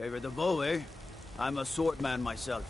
Favor the bow, eh? I'm a swordman myself.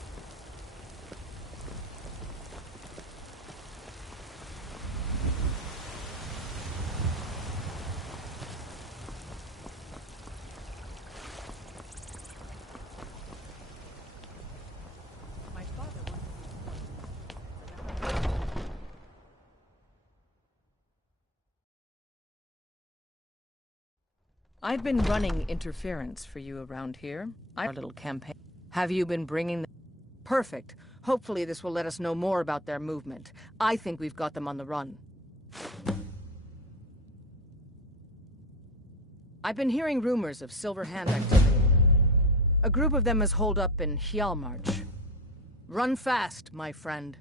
I've been running interference for you around here. Our little campaign. Have you been bringing them? Perfect. Hopefully this will let us know more about their movement. I think we've got them on the run. I've been hearing rumors of Silver Hand activity. A group of them is holed up in Hjalmarch. Run fast, my friend.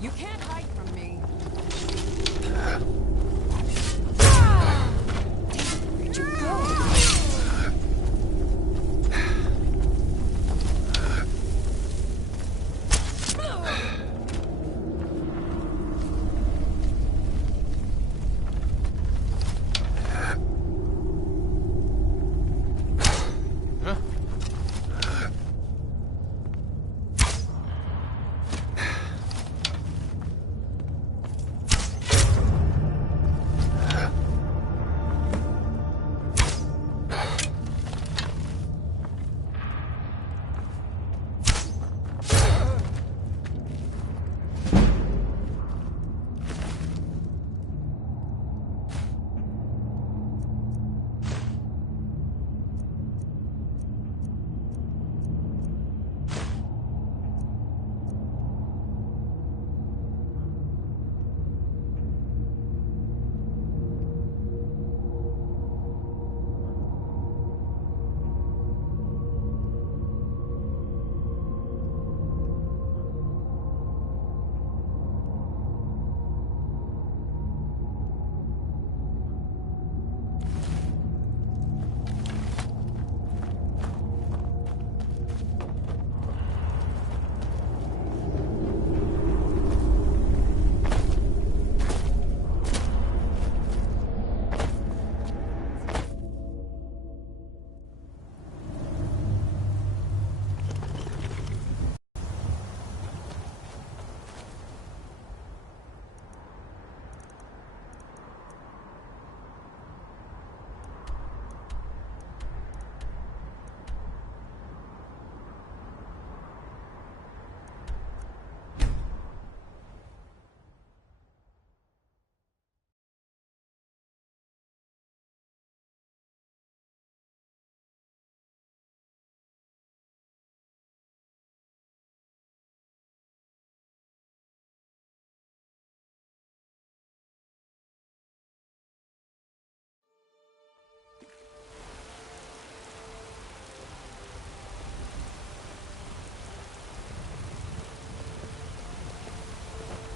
You can't hide from me. Where'd you go?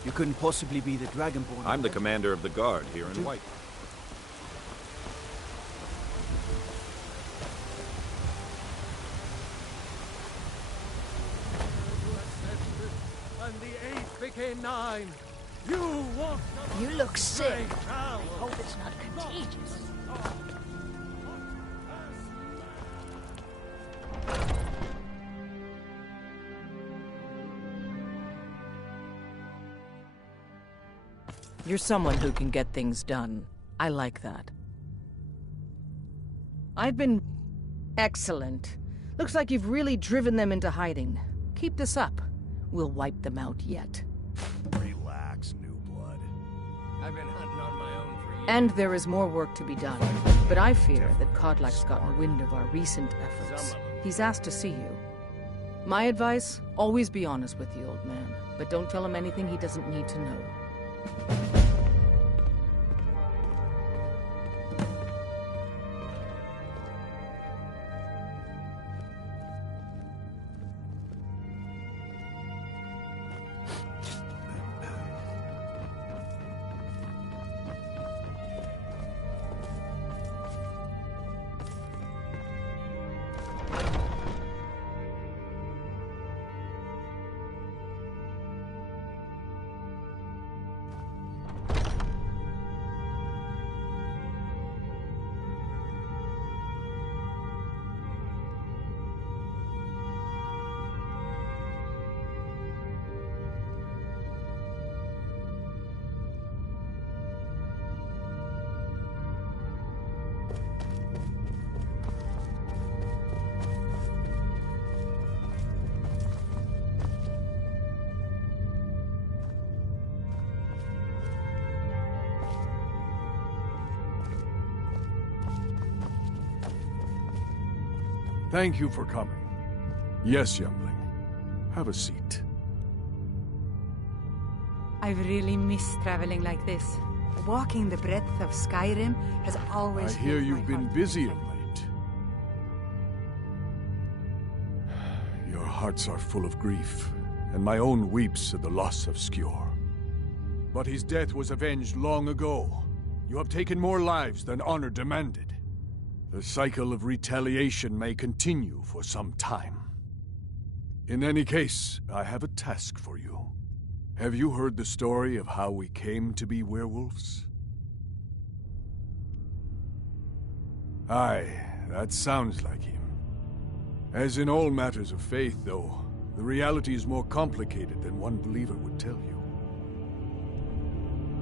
You couldn't possibly be the Dragonborn. I'm the commander of the guard here in White. And the 8 became 9. You look sick. I hope it's not contagious. You're someone who can get things done. I like that. I've been... Excellent. Looks like you've really driven them into hiding. Keep this up. We'll wipe them out yet. Relax, new blood. I've been hunting on my own for years. And there is more work to be done. But I fear that Kodlak's gotten wind of our recent efforts. He's asked to see you. My advice, always be honest with the old man. But don't tell him anything he doesn't need to know. Thank you for coming. Yes, youngling. Have a seat. I've really missed traveling like this. Walking the breadth of Skyrim has always... I hear filled you've my been heart busy with of late. Your hearts are full of grief, and my own weeps at the loss of Skjor. But his death was avenged long ago. You have taken more lives than honor demanded. The cycle of retaliation may continue for some time. In any case, I have a task for you. Have you heard the story of how we came to be werewolves? Aye, that sounds like him. As in all matters of faith, though, the reality is more complicated than one believer would tell you.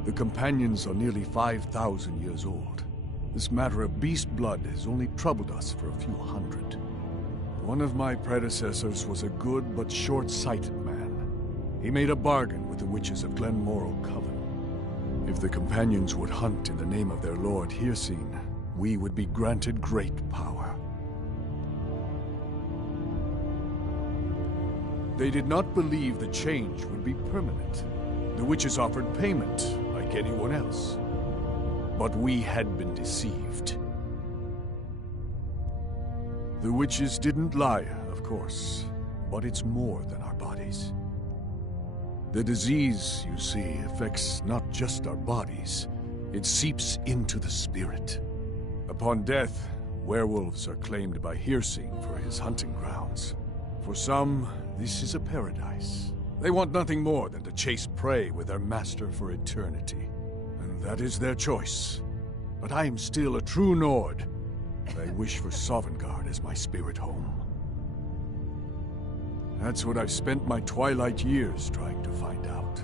The companions are nearly 5,000 years old. This matter of beast blood has only troubled us for a few hundred. One of my predecessors was a good but short-sighted man. He made a bargain with the witches of Glenmorrow Coven. If the companions would hunt in the name of their lord Hircine, we would be granted great power. They did not believe the change would be permanent. The witches offered payment, like anyone else. But we had been deceived. The witches didn't lie, of course, but it's more than our bodies. The disease, you see, affects not just our bodies. It seeps into the spirit. Upon death, werewolves are claimed by Hircine for his hunting grounds. For some, this is a paradise. They want nothing more than to chase prey with their master for eternity. And that is their choice. But I am still a true Nord. I wish for Sovngarde as my spirit home. That's what I've spent my twilight years trying to find out.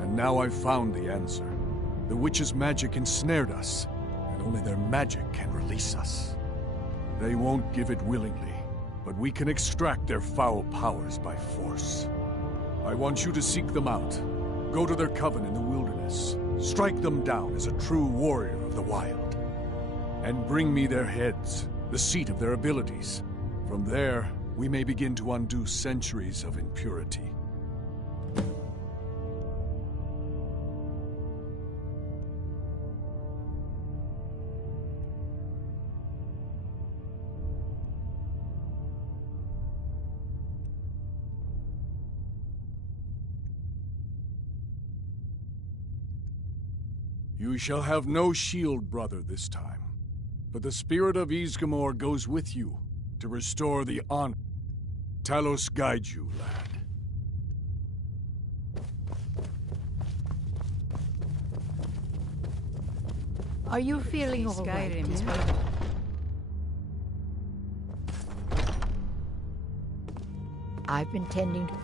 And now I've found the answer. The witch's magic ensnared us, and only their magic can release us. They won't give it willingly, but we can extract their foul powers by force. I want you to seek them out. Go to their coven in the wilderness. Strike them down as a true warrior of the wild. And bring me their heads, the seat of their abilities. From there, we may begin to undo centuries of impurity. You shall have no shield, brother, this time. But the spirit of Ysgramor goes with you to restore the honor. Talos guide you, lad. Are you feeling all right, Skyrim is dear? one of the... I've been tending to...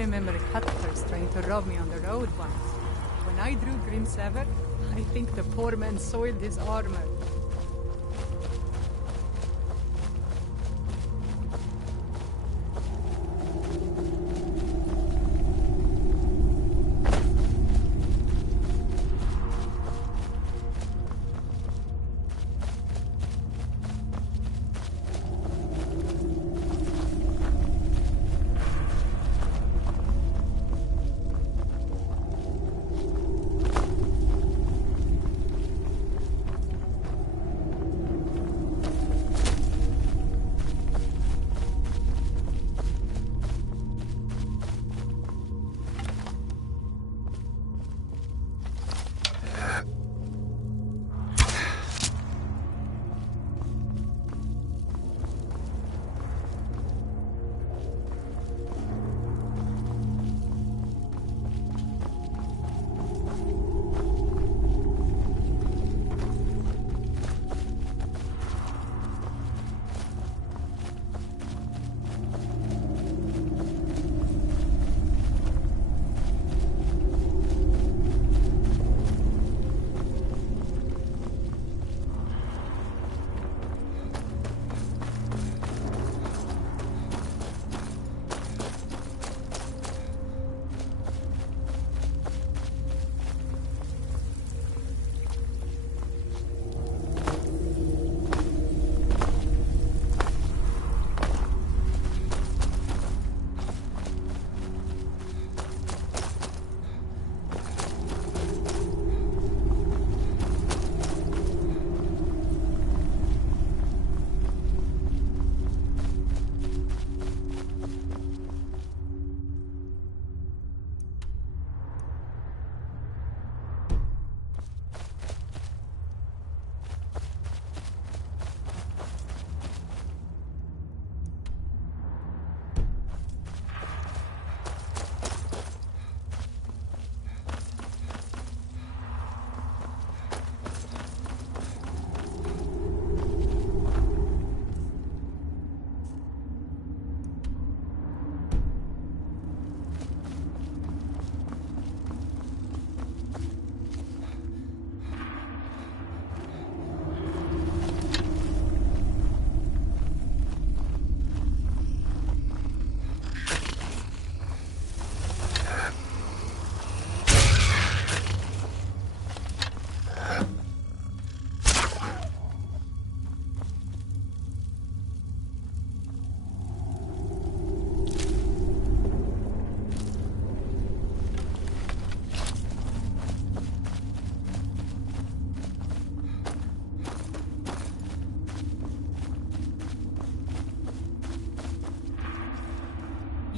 remember cutthroats trying to rob me on the road once. When I drew Grim Sever, I think the poor man soiled his armor.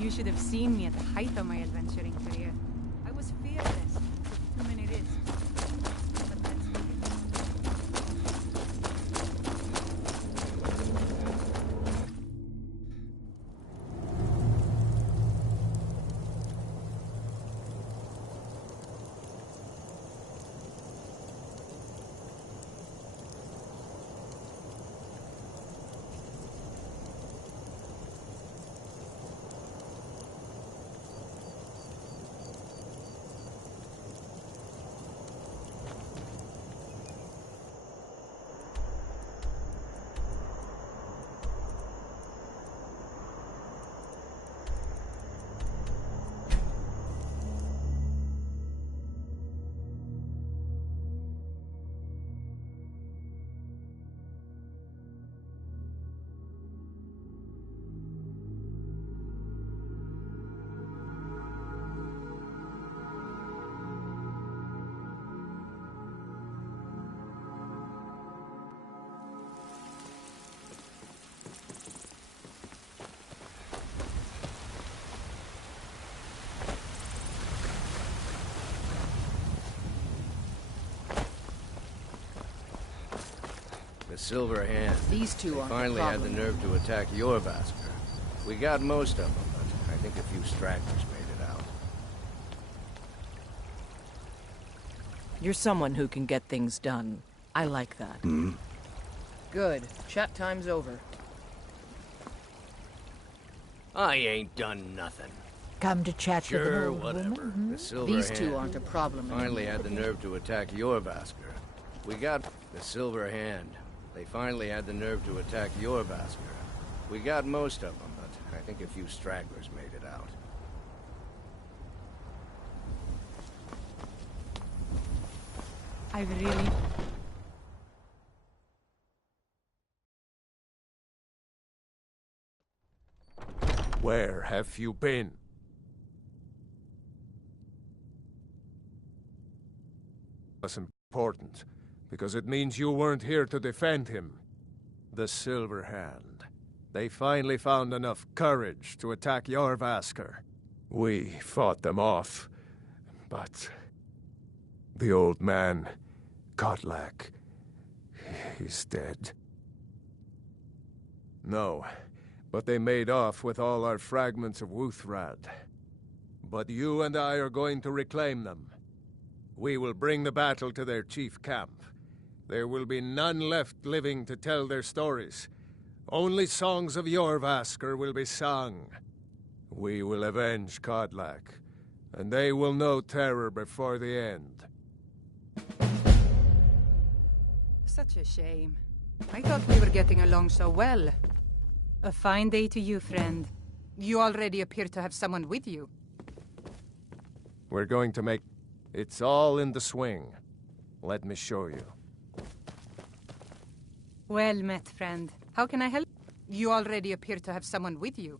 You should have seen me at the height of my adventuring career. I was fearless. Took too many risks. But that's The Silver Hand. These two They aren't finally the had the problem. nerve to attack your Vasker. We got most of them, but I think a few stragglers made it out. You're someone who can get things done. I like that. Good. Chat time's over. I ain't done nothing. Come to chat with an Sure, old whatever. woman? The Silver These Hand two aren't a problem finally anymore. had the nerve to attack your Vasker. We got the Silver Hand. They finally had the nerve to attack your Vasker. We got most of them, but I think a few stragglers made it out. I really... Where have you been? That's important, because it means you weren't here to defend him. The Silver Hand. They finally found enough courage to attack your Vasker. We fought them off, but... the old man, Godlack, he's dead. No, but they made off with all our fragments of Wuthrad. But you and I are going to reclaim them. We will bring the battle to their chief camp. There will be none left living to tell their stories. Only songs of your Vasker will be sung. We will avenge Godlack, and they will know terror before the end. Such a shame. I thought we were getting along so well. A fine day to you, friend. You already appear to have someone with you. We're going to make... It's all in the swing. Let me show you. Well met, friend. How can I help? You already appear to have someone with you.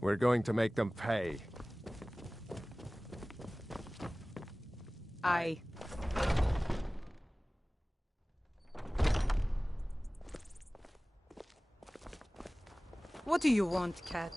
We're going to make them pay. Aye. What do you want, cat?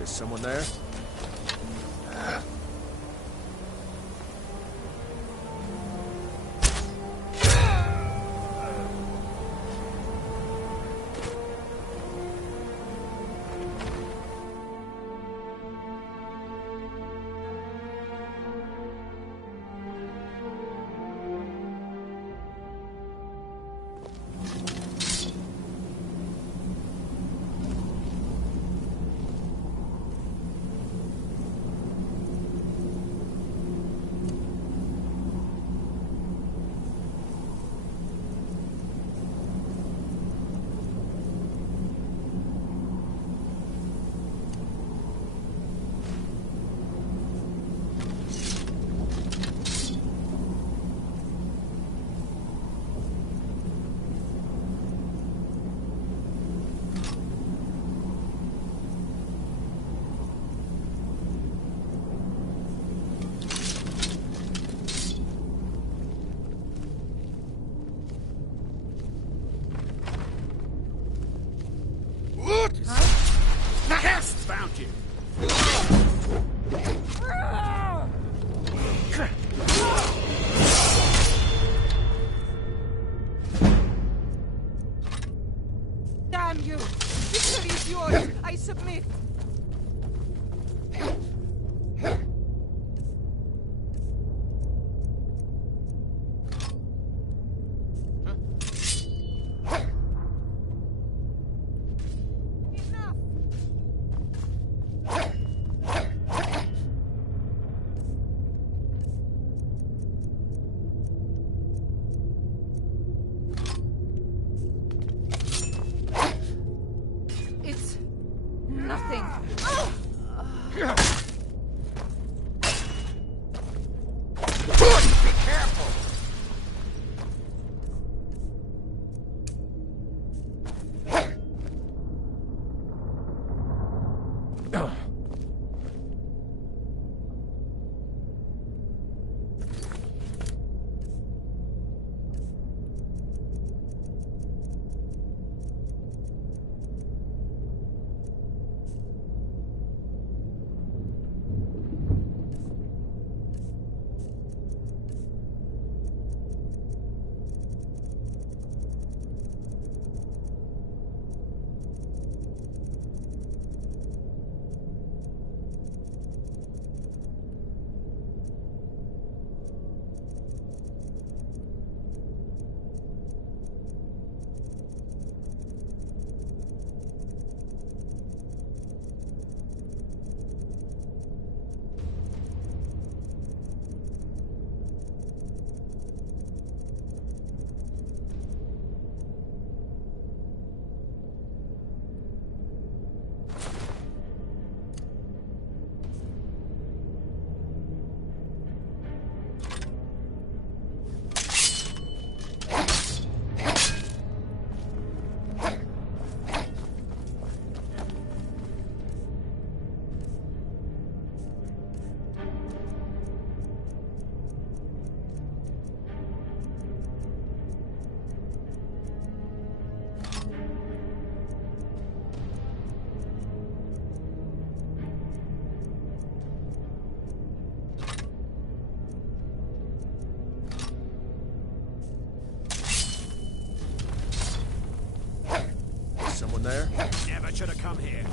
Is someone there? Found you. Damn you! Victory is yours! I submit! down there? Never should have come here.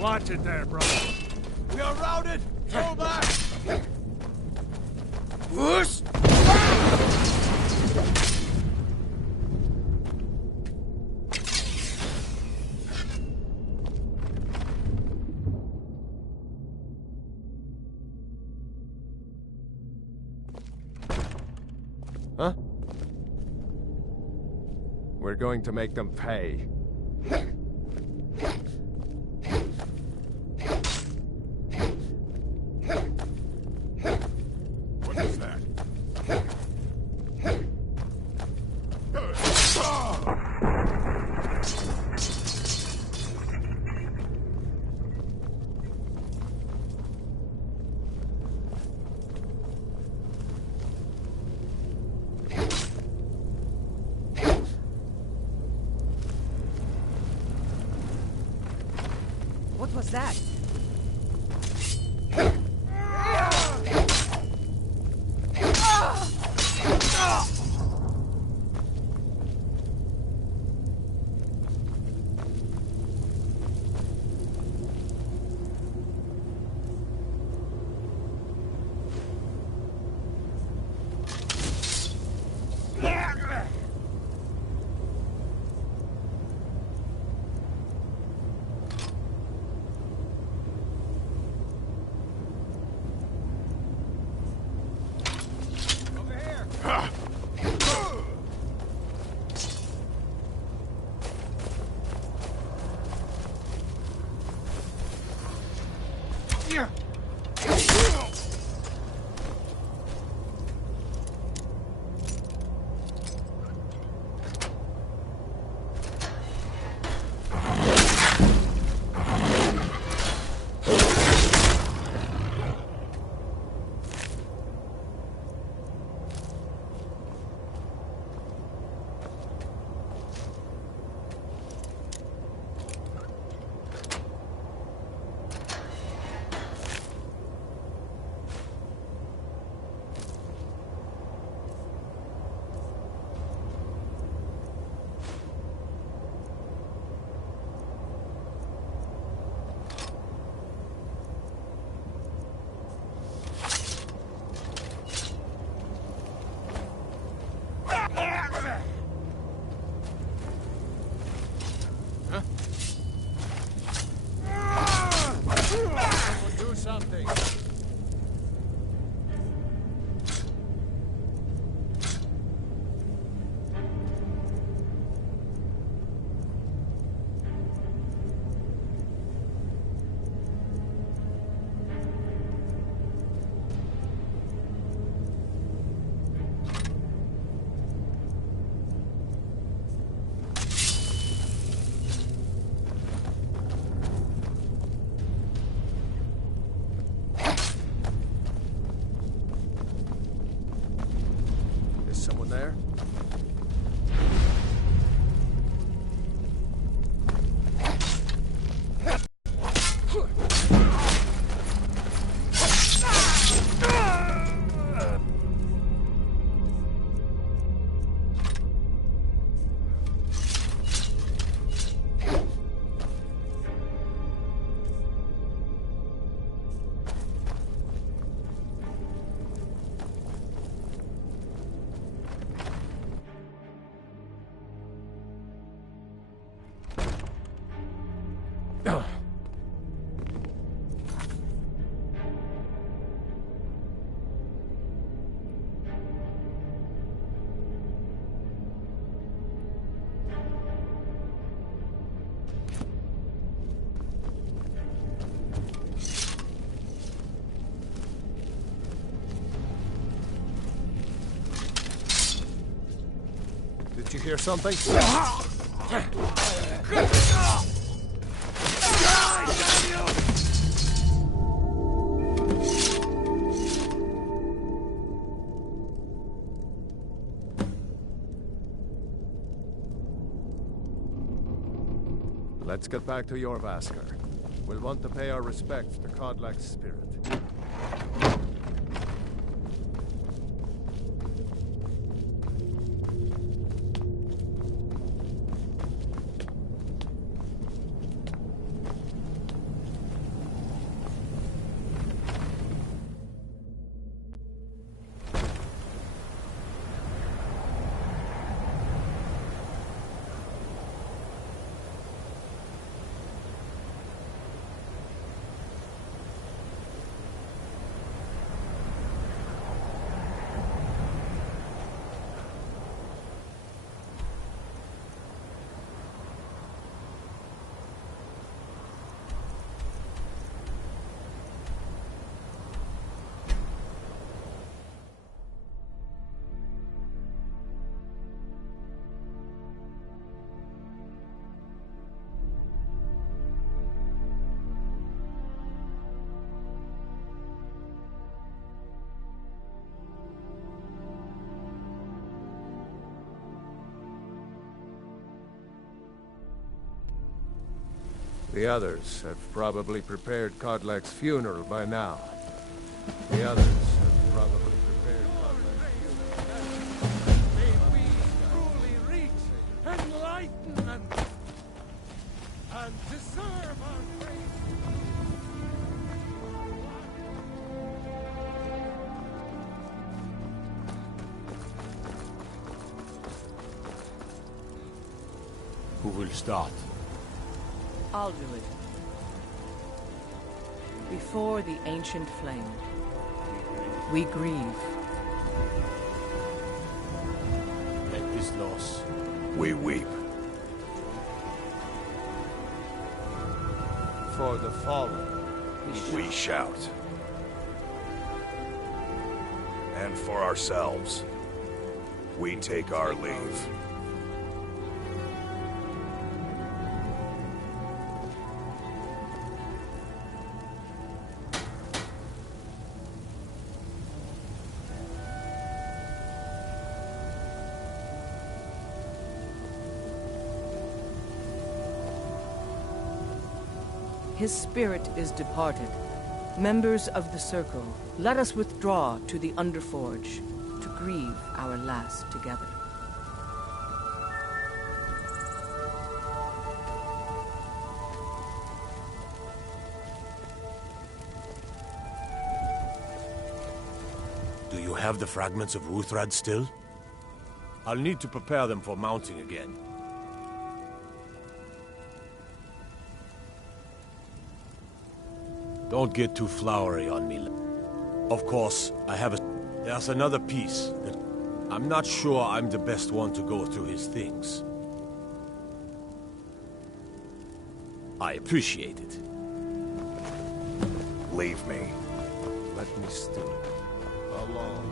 Watch it there, brother. We are routed! Go back! Whoosh! Huh? We're going to make them pay. What is that? What was that? Did you hear something? Let's get back to Jorvaskr. We'll want to pay our respects to Kodlak's spirit. The others have probably prepared Kodlak's funeral by now. The others have probably prepared Kodlak's funeral. May we truly reach enlightenment and deserve our praise. Who will start? I'll do it. Before the ancient flame, we grieve. At this loss, We weep. For the fallen. We shout. And for ourselves, we take our leave. His spirit is departed. Members of the Circle, let us withdraw to the Underforge to grieve our last together. Do you have the fragments of Wuthrad still? I'll need to prepare them for mounting again. Don't get too flowery on me. Of course, there's another piece that I'm not sure I'm the best one to go through his things. I appreciate it. Leave me. Let me stew alone.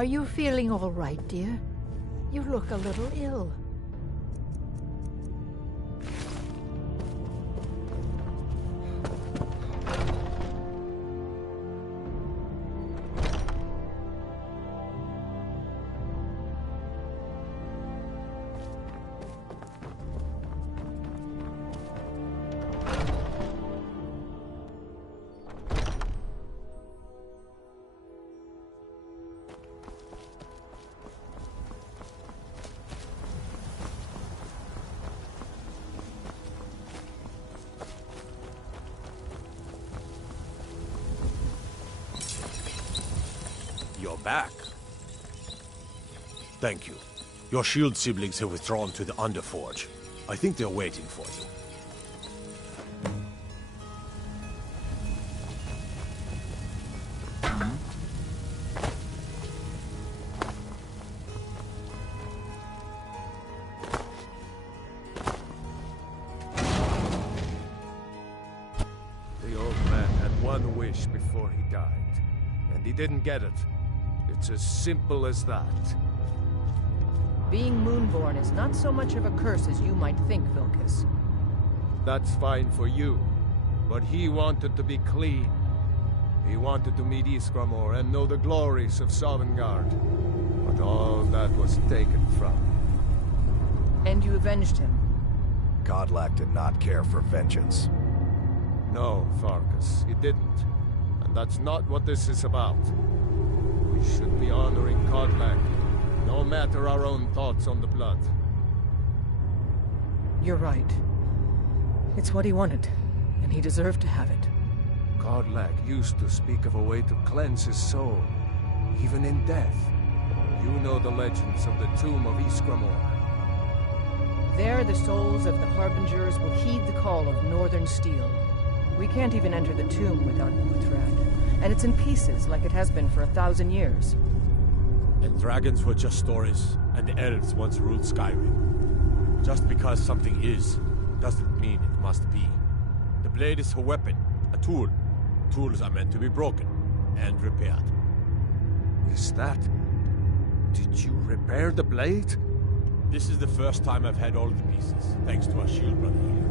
Are you feeling all right, dear? You look a little ill. You're back. Thank you. Your shield siblings have withdrawn to the Underforge. I think they're waiting for you. The old man had one wish before he died, and he didn't get it. It's as simple as that. Being Moonborn is not so much of a curse as you might think, Vilcus. That's fine for you, but he wanted to be clean. He wanted to meet Iskramor and know the glories of Sovngarde. But all that was taken from him. And you avenged him. Godlack did not care for vengeance. No, Farkas, he didn't. And that's not what this is about. We should be honoring Godlack, no matter our own thoughts on the blood. You're right. It's what he wanted, and he deserved to have it. Godlack used to speak of a way to cleanse his soul, even in death. You know the legends of the tomb of Iskramor. There, the souls of the Harbingers will heed the call of Northern Steel. We can't even enter the tomb without Uthrad, and it's in pieces like it has been for 1,000 years. And dragons were just stories, and the elves once ruled Skyrim. Just because something is, doesn't mean it must be. The blade is a weapon, a tool. Tools are meant to be broken, and repaired. Is that... Did you repair the blade? This is the first time I've had all the pieces, thanks to our shield brother here.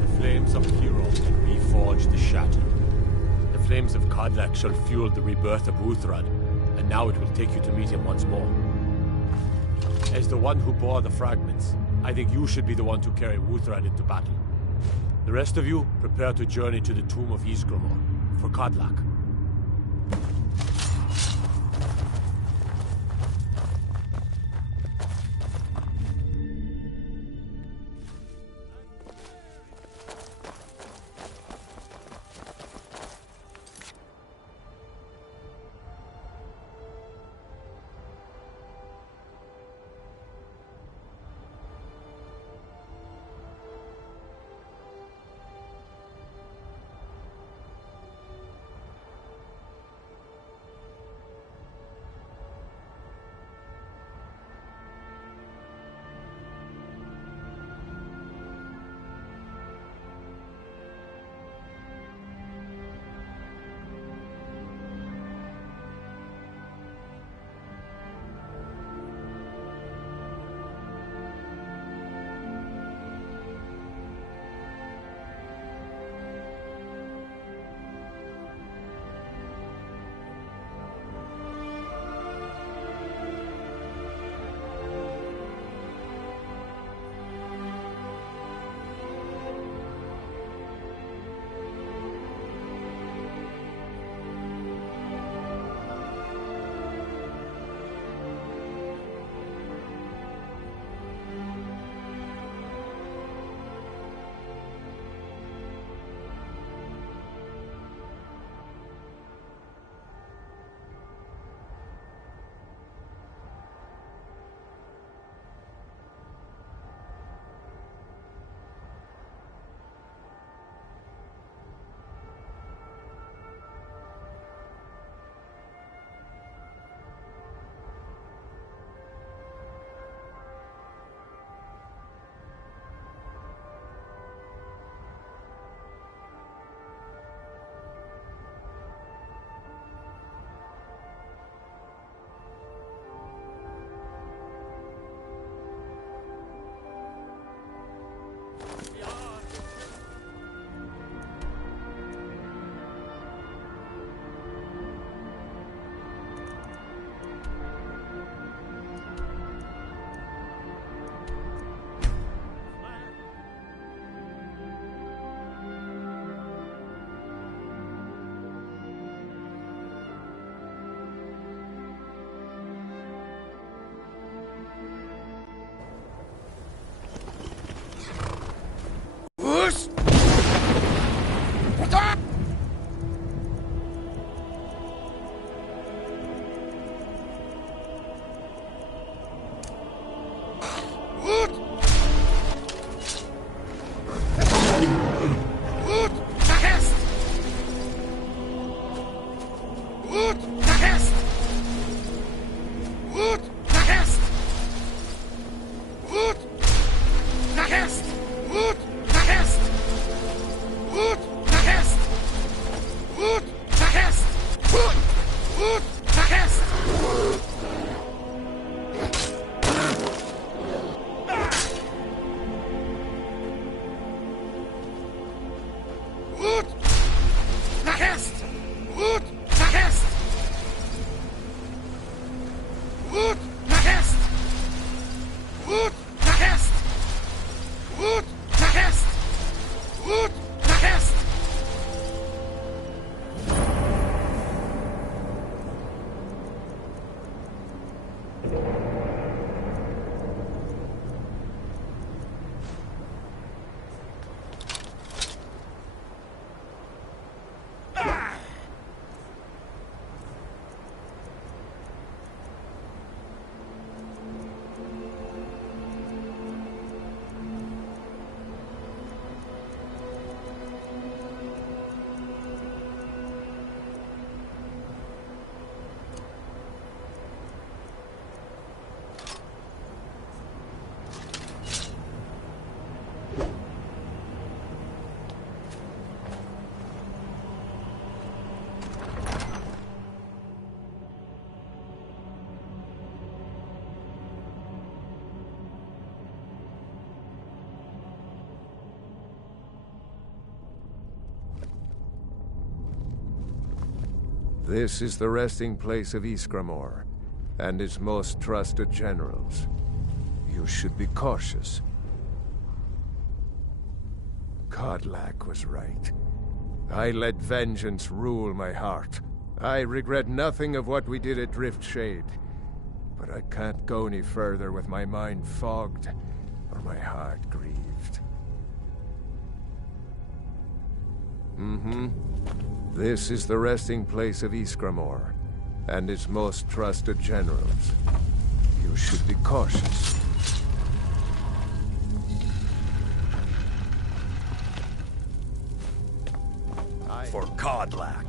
The flames of Hero can reforge the shattered. The flames of Kodlak shall fuel the rebirth of Uthrad, and now it will take you to meet him once more. As the one who bore the fragments, I think you should be the one to carry Uthrad into battle. The rest of you, prepare to journey to the tomb of Ysgramor, for Kodlak. Gut! Nach Est! Gut! Nach Est! Gut! Nach Est! Gut! Nach Est! Gut! Nach Est! Gut! Nach Est! This is the resting place of Iskramor, and its most trusted generals. You should be cautious. Kodlak was right. I let vengeance rule my heart. I regret nothing of what we did at Driftshade, but I can't go any further with my mind fogged or my heart grieved. This is the resting place of Iskramor, and its most trusted generals. You should be cautious. For Kodlak.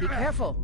Be careful.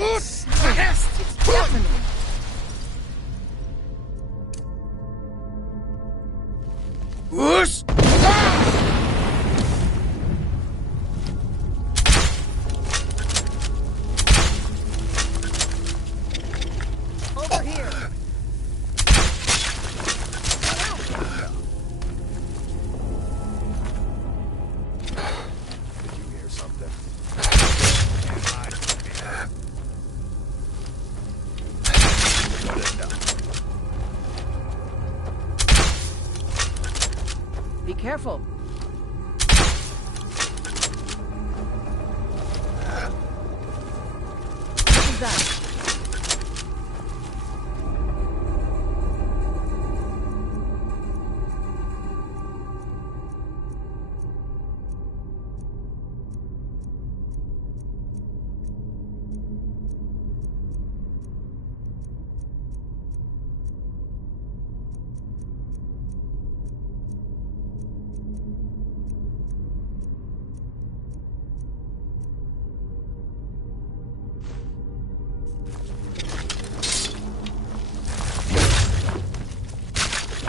Gut! Vergesst! It's deafening. Us! Over here. Did you hear something? Good enough. Be careful. What is that?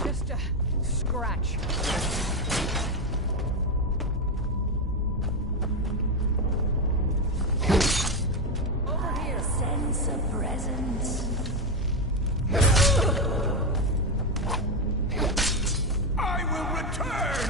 Just a scratch. Over here. Sense of presence. I will return!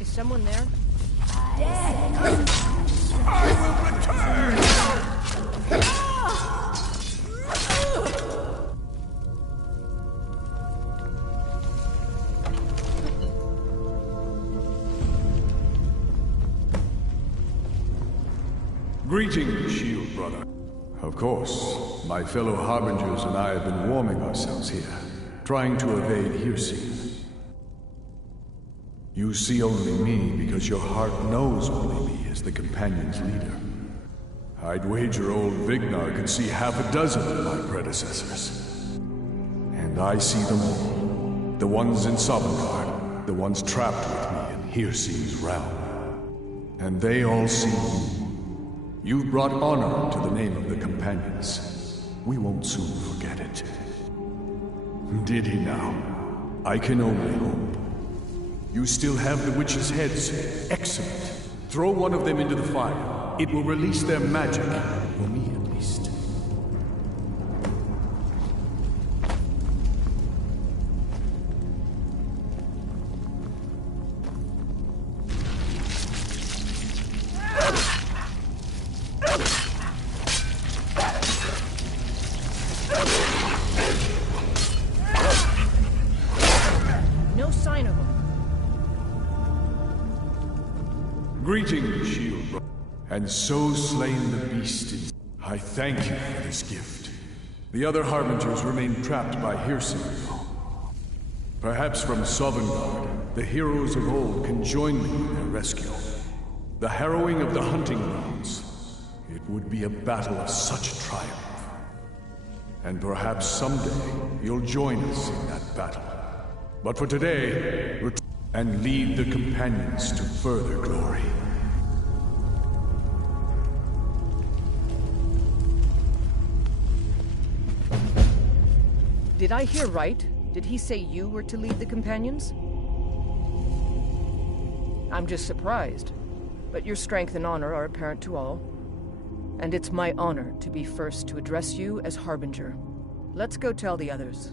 Is someone there? I will return! Greetings, Shield Brother. Of course, my fellow Harbingers and I have been warming ourselves here, trying to evade Hircine. You see only me because your heart knows only me as the Companion's leader. I'd wager old Vignar could see half a dozen of my predecessors. And I see them all. The ones in Sovngarde, the ones trapped with me in Hircine's realm. And they all see you. You've brought honor to the name of the Companions. We won't soon forget it. Did he now? I can only hope. You still have the witches' heads. Excellent. Throw one of them into the fire. It will release their magic. For me, at least. Greetings, shield brother. And so slain the beast in... I thank you for this gift. The other Harbingers remain trapped by hearsay. Perhaps from Sovngarde, the heroes of old can join me in their rescue. The harrowing of the hunting grounds. It would be a battle of such triumph. And perhaps someday you'll join us in that battle. But for today, and lead the companions to further glory. Did I hear right? Did he say you were to lead the companions? I'm just surprised. But your strength and honor are apparent to all. And it's my honor to be first to address you as Harbinger. Let's go tell the others.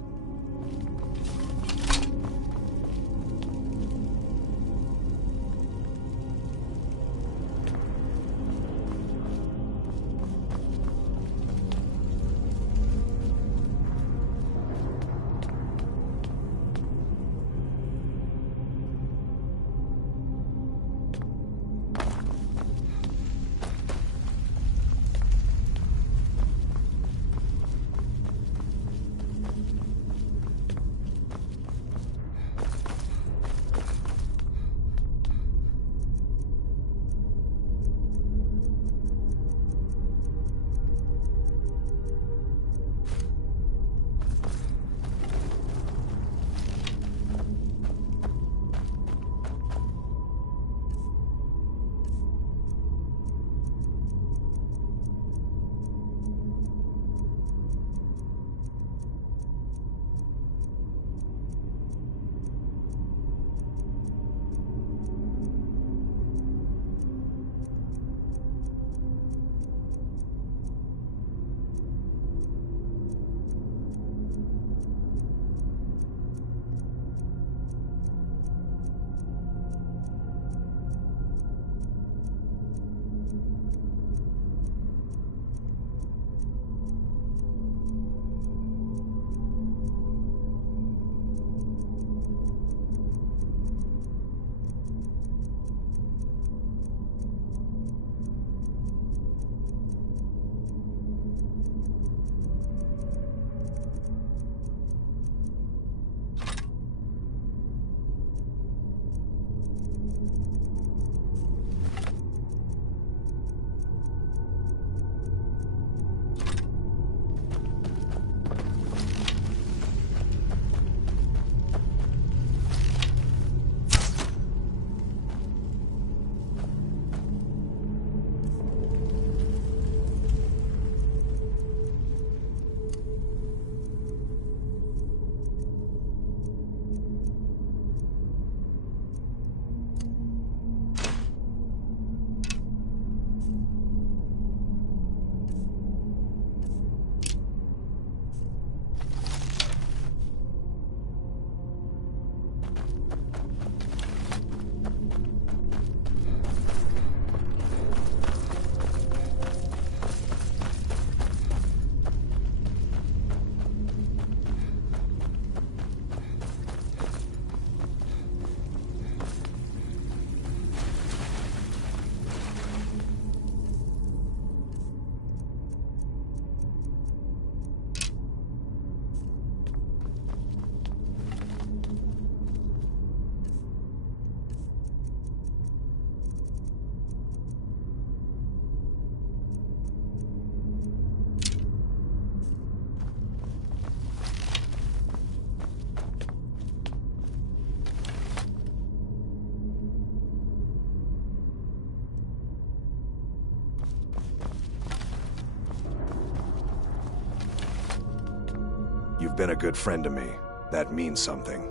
You've been a good friend to me. That means something.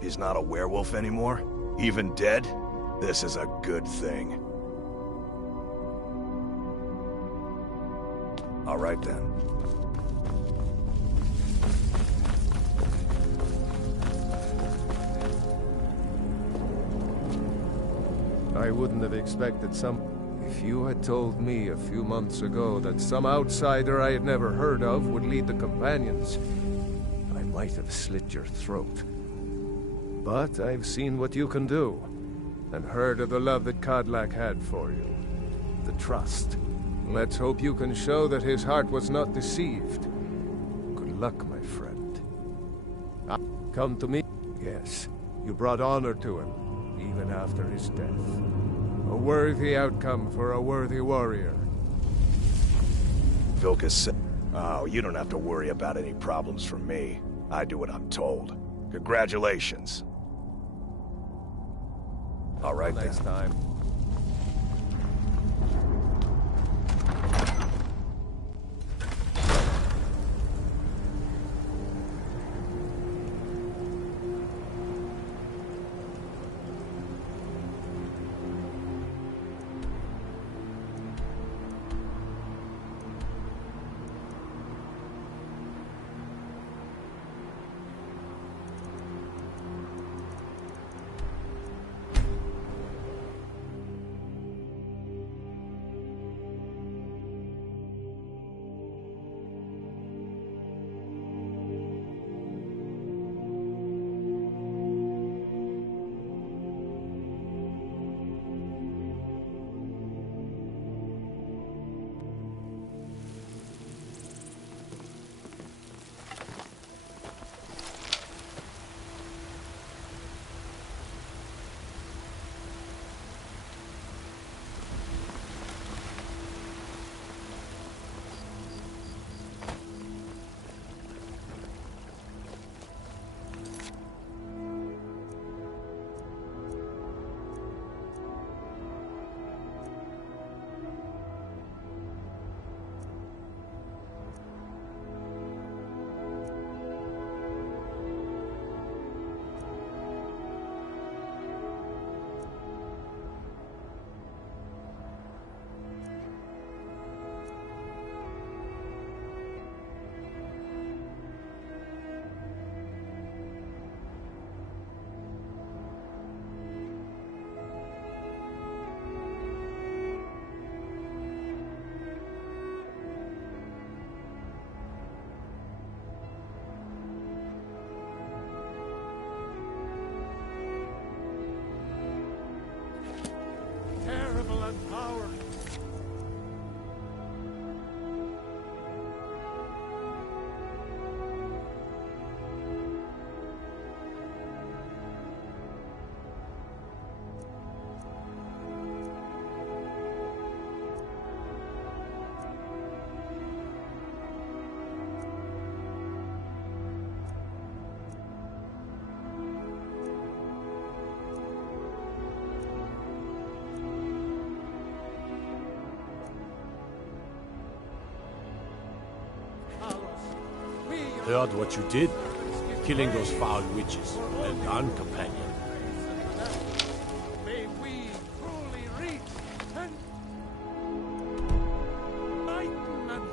He's not a werewolf anymore? Even dead? This is a good thing. All right then. I wouldn't have expected some... If you had told me a few months ago that some outsider I had never heard of would lead the companions, I might have slit your throat. But I've seen what you can do, and heard of the love that Kodlak had for you. The trust. Let's hope you can show that his heart was not deceived. Good luck, my friend. Come to me? Yes, you brought honor to him, even after his death. A worthy outcome for a worthy warrior. Vilkas said, "Oh, you don't have to worry about any problems from me. I do what I'm told. Congratulations." All right, Next then. time. Terrible and powerful. Heard what you did, killing those foul witches. Well done, companion. May we truly reach enlightenment.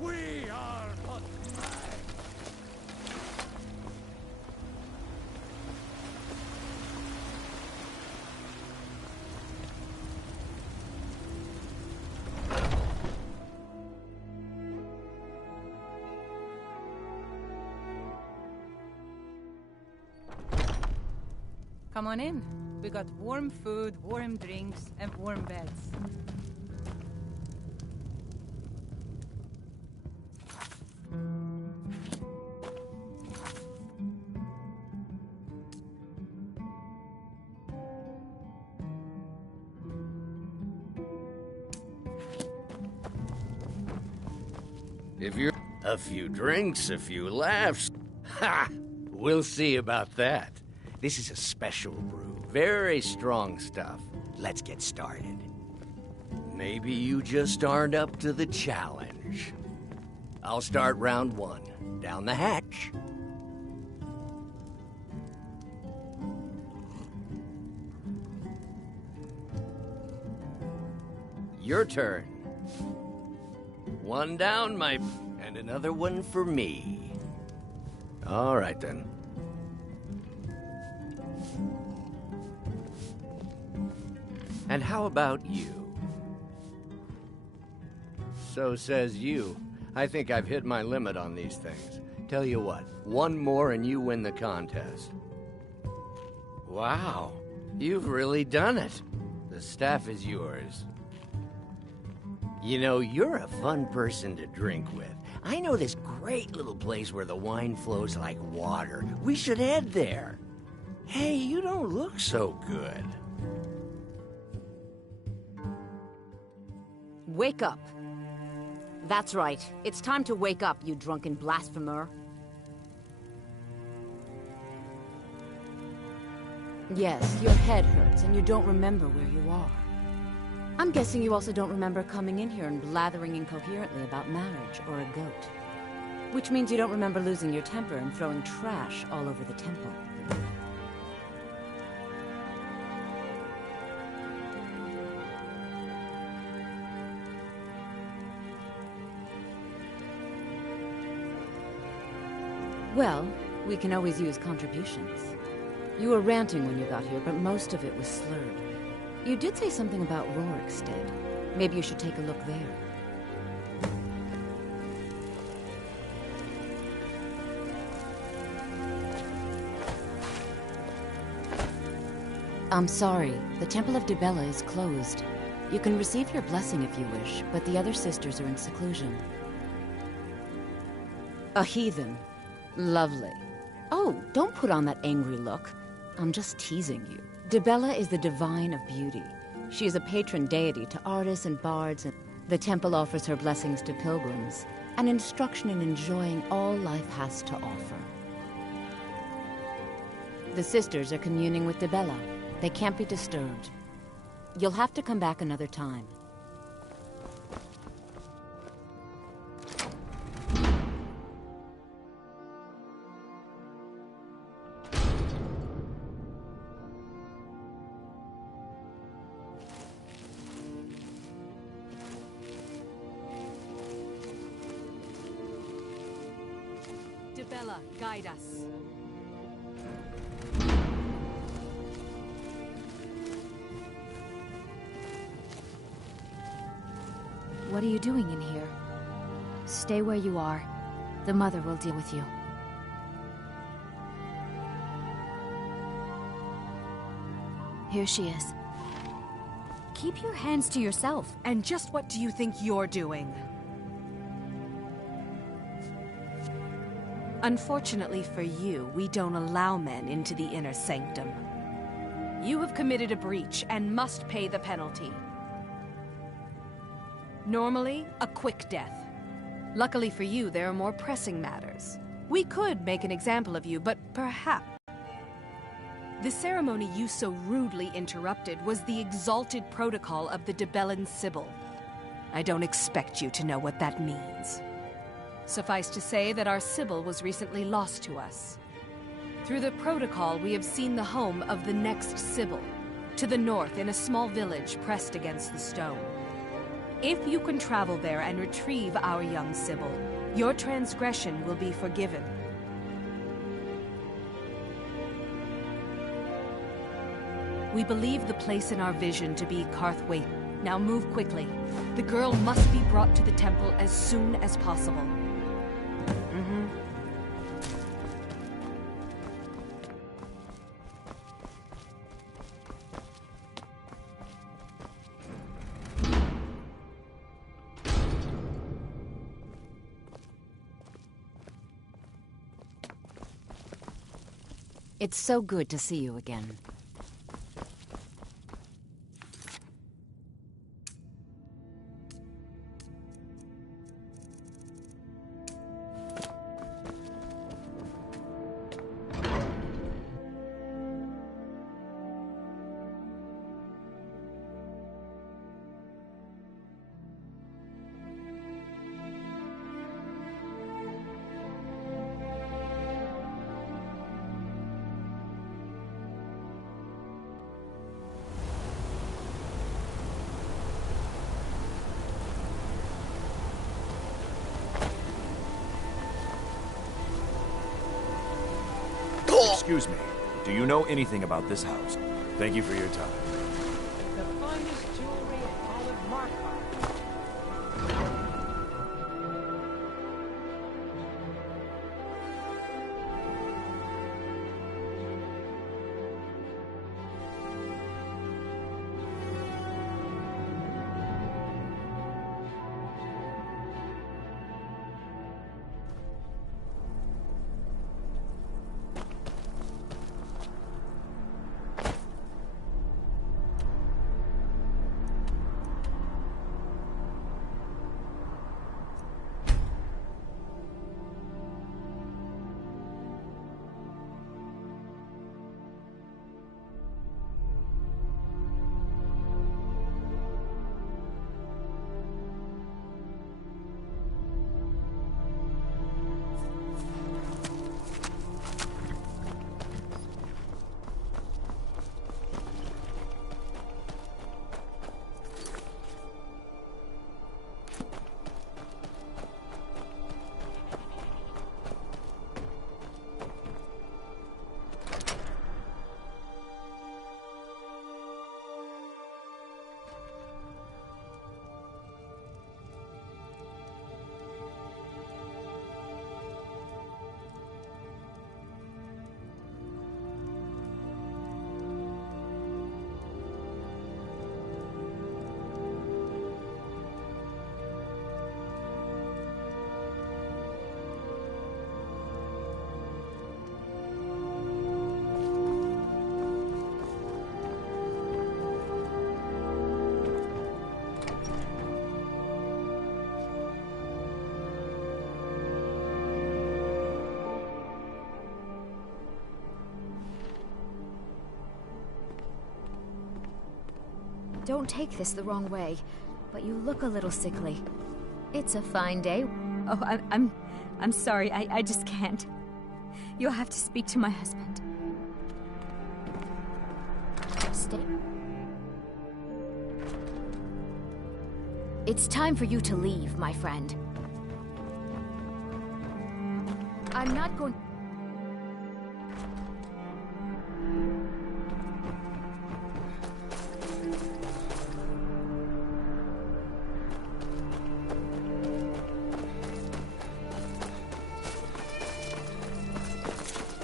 We are but man. Come on in. We got warm food, warm drinks, and warm beds. If you're... A few drinks, a few laughs. Ha! We'll see about that. This is a special brew. Very strong stuff. Let's get started. Maybe you just aren't up to the challenge. I'll start round one. Down the hatch. Your turn. One down, and another one for me. All right, then. And how about you? So says you. I think I've hit my limit on these things. Tell you what, one more and you win the contest. Wow, you've really done it. The staff is yours. You know, you're a fun person to drink with. I know this great little place where the wine flows like water. We should head there. Hey, you don't look so good. Wake up. That's right. It's time to wake up, you drunken blasphemer. Yes, your head hurts and you don't remember where you are. I'm guessing you also don't remember coming in here and blathering incoherently about marriage or a goat. Which means you don't remember losing your temper and throwing trash all over the temple. Well, we can always use contributions. You were ranting when you got here, but most of it was slurred. You did say something about Rorikstead. Maybe you should take a look there. I'm sorry, the Temple of Dibella is closed. You can receive your blessing if you wish, but the other sisters are in seclusion. A heathen. Lovely. Oh, don't put on that angry look. I'm just teasing you. Dibella is the divine of beauty. She is a patron deity to artists and bards, and the temple offers her blessings to pilgrims, and instruction in enjoying all life has to offer. The sisters are communing with Dibella. They can't be disturbed. You'll have to come back another time. Dibella, guide us. What are you doing in here? Stay where you are. The mother will deal with you. Here she is. Keep your hands to yourself. And just what do you think you're doing? Unfortunately for you, we don't allow men into the inner sanctum. You have committed a breach and must pay the penalty. Normally, a quick death. Luckily for you, there are more pressing matters. We could make an example of you, but perhaps... The ceremony you so rudely interrupted was the exalted protocol of the Dibellan Sibyl. I don't expect you to know what that means. Suffice to say that our Sibyl was recently lost to us. Through the protocol, we have seen the home of the next Sibyl, to the north in a small village pressed against the stone. If you can travel there and retrieve our young Sibyl, your transgression will be forgiven. We believe the place in our vision to be Karthwaite. Now move quickly. The girl must be brought to the temple as soon as possible. It's so good to see you again. Excuse me, do you know anything about this house? Thank you for your time. The finest jewelry in all of Markarth. Don't take this the wrong way, but you look a little sickly. It's a fine day. Oh, I'm sorry. I just can't. You'll have to speak to my husband. Stay. It's time for you to leave, my friend. I'm not going...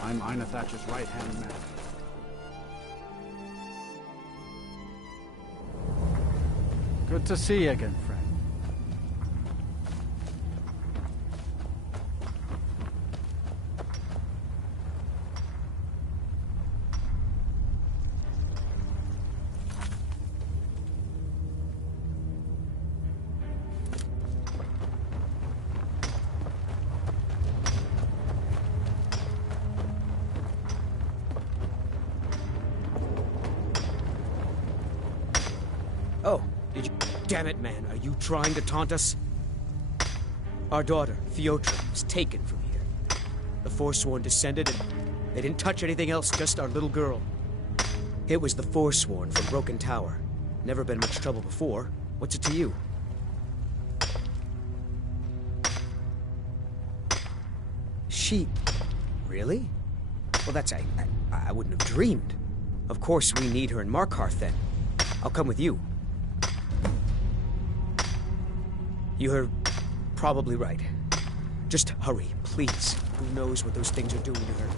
I'm Ina Thatcher's right-hand man. Good to see you again, friend. Oh, did you... Damn it, man. Are you trying to taunt us? Our daughter, Theotra, was taken from here. The Forsworn descended and they didn't touch anything else, just our little girl. It was the Forsworn from Broken Tower. Never been much trouble before. What's it to you? She... Really? Well, that's... I wouldn't have dreamed. Of course we need her in Markarth, then. I'll come with you. You're probably right. Just hurry, please. Who knows what those things are doing to her?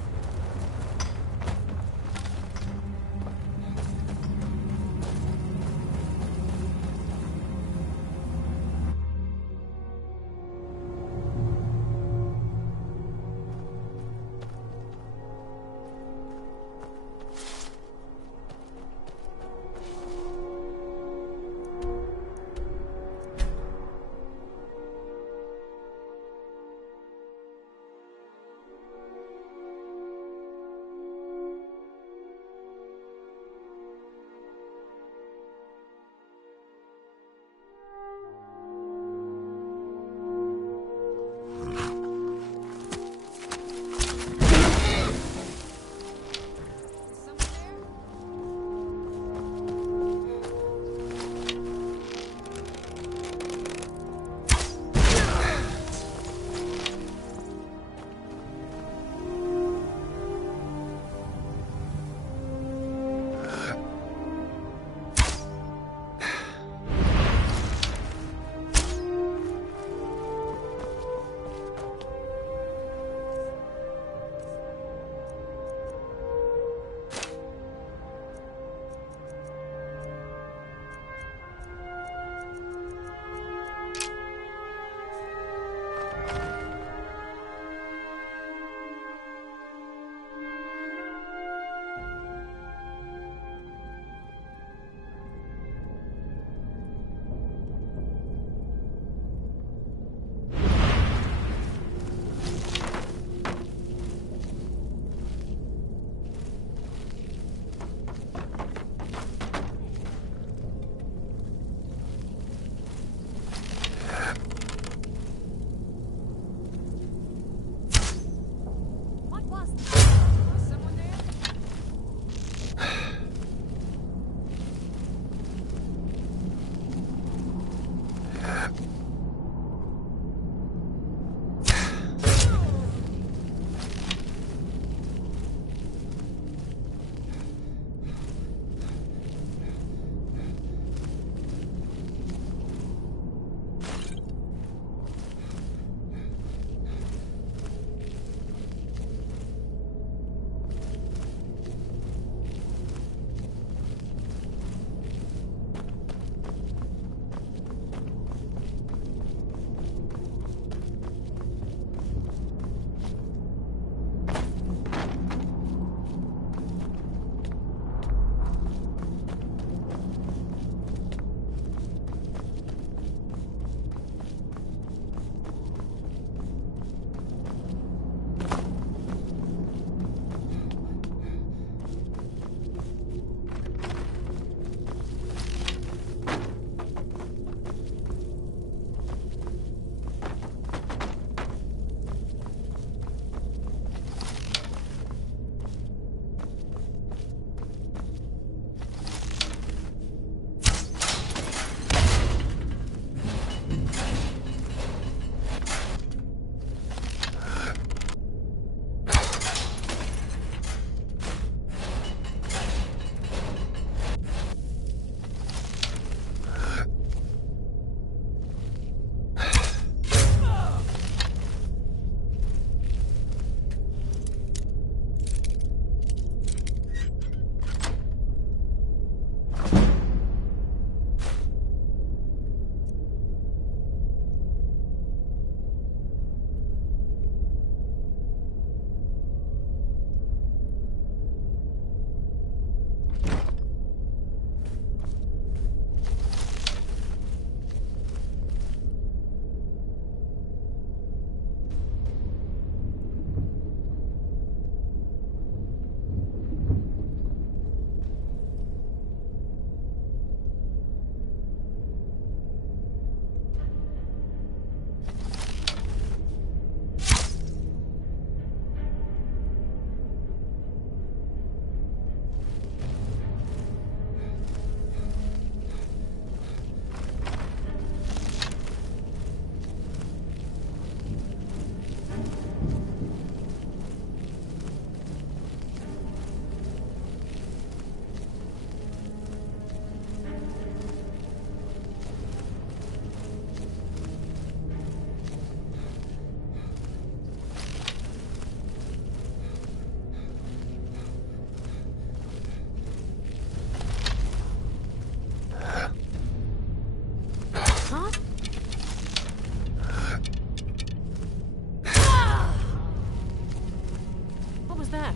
that?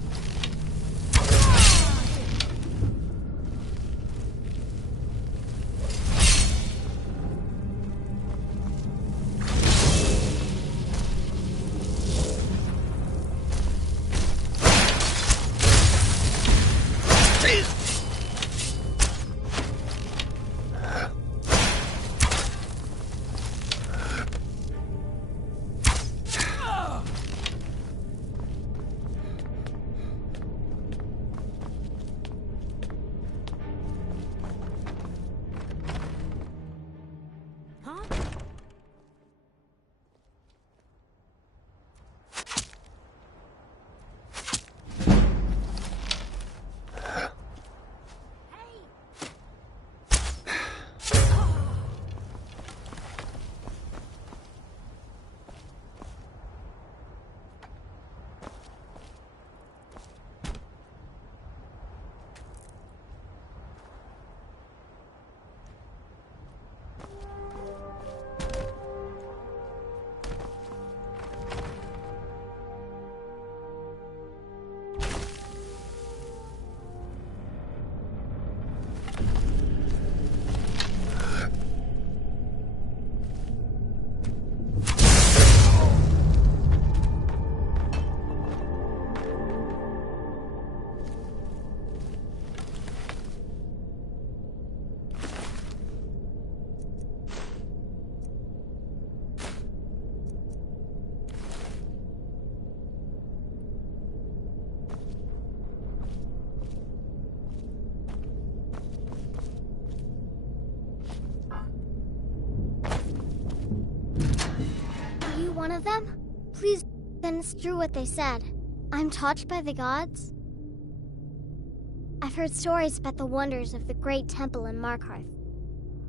One of them? Please, then it's true what they said. I'm touched by the gods. I've heard stories about the wonders of the great temple in Markarth,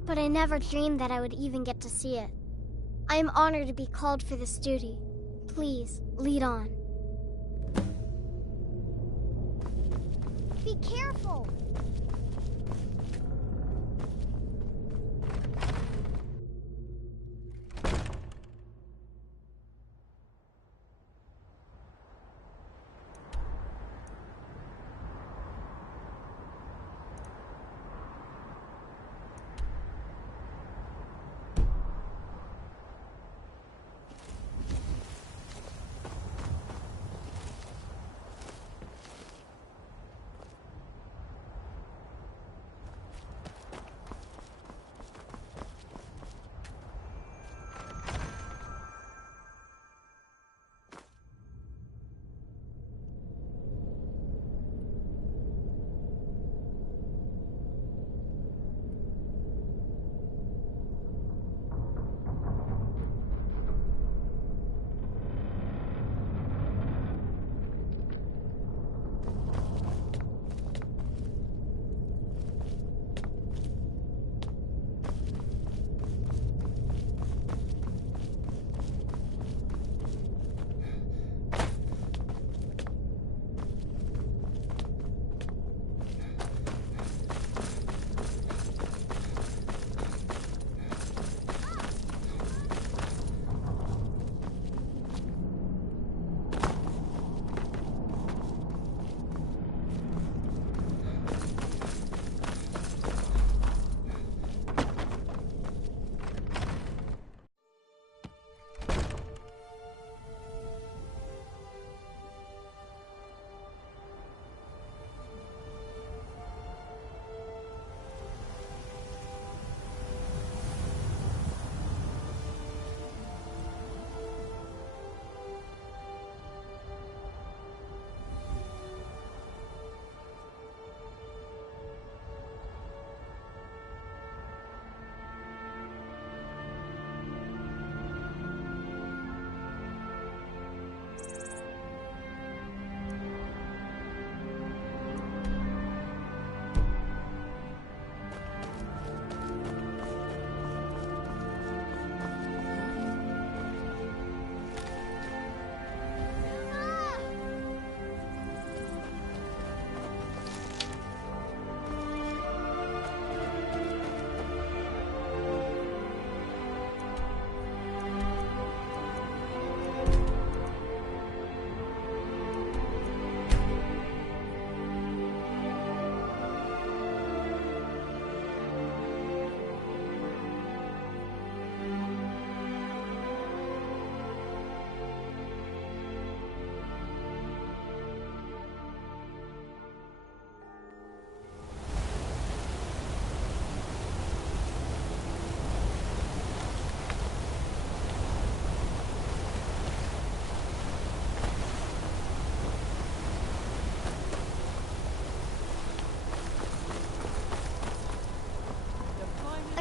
but I never dreamed that I would even get to see it. I am honored to be called for this duty. Please, lead on. Be careful!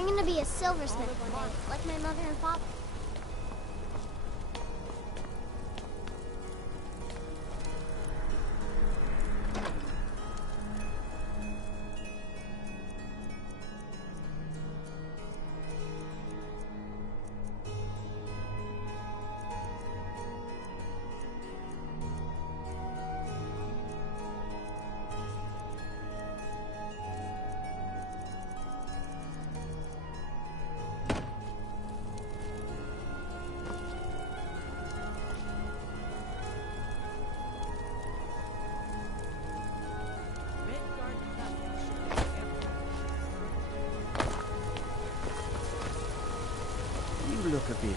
I'm gonna be a silversmith one day, like my mother and father. You look a bit.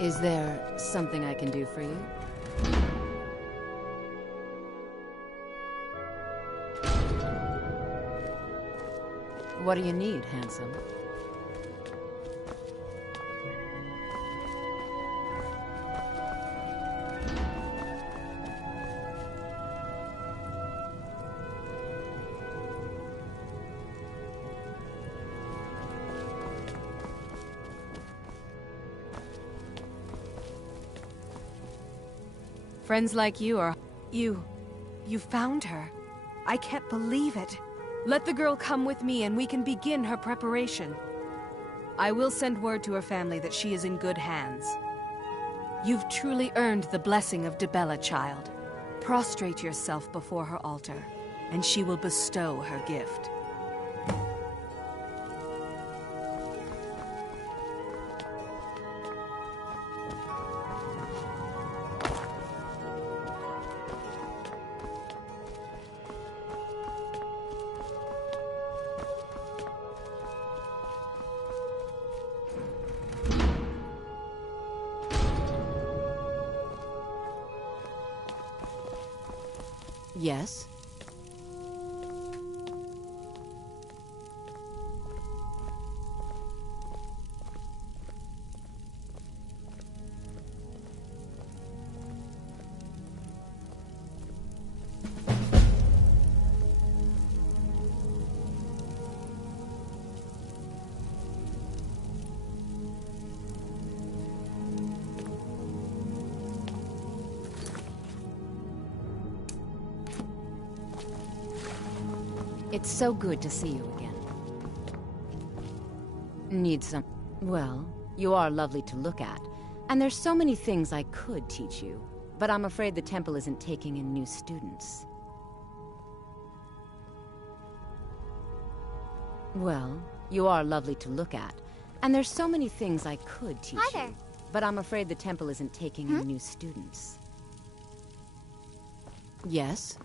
Is there something I can do for you? What do you need, handsome? Friends like you are... You found her. I can't believe it. Let the girl come with me and we can begin her preparation. I will send word to her family that she is in good hands. You've truly earned the blessing of Dibella, child. Prostrate yourself before her altar, and she will bestow her gift. Yes? It's so good to see you again. Need some... Well, you are lovely to look at, and there's so many things I could teach you, but I'm afraid the temple isn't taking in new students. Well, you are lovely to look at, and there's so many things I could teach you, but I'm afraid the temple isn't taking in new students. Yes?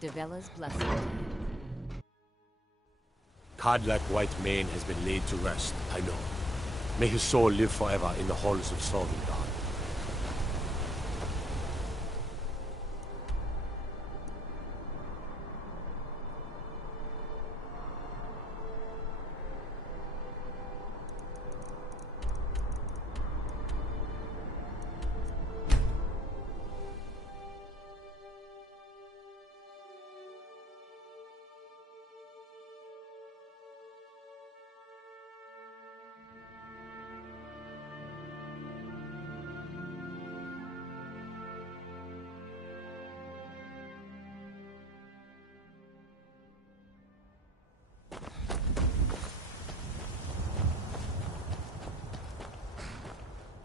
Dibella's blessing. Codlac Whitemane has been laid to rest, I know. May his soul live forever in the halls of Sovngarde.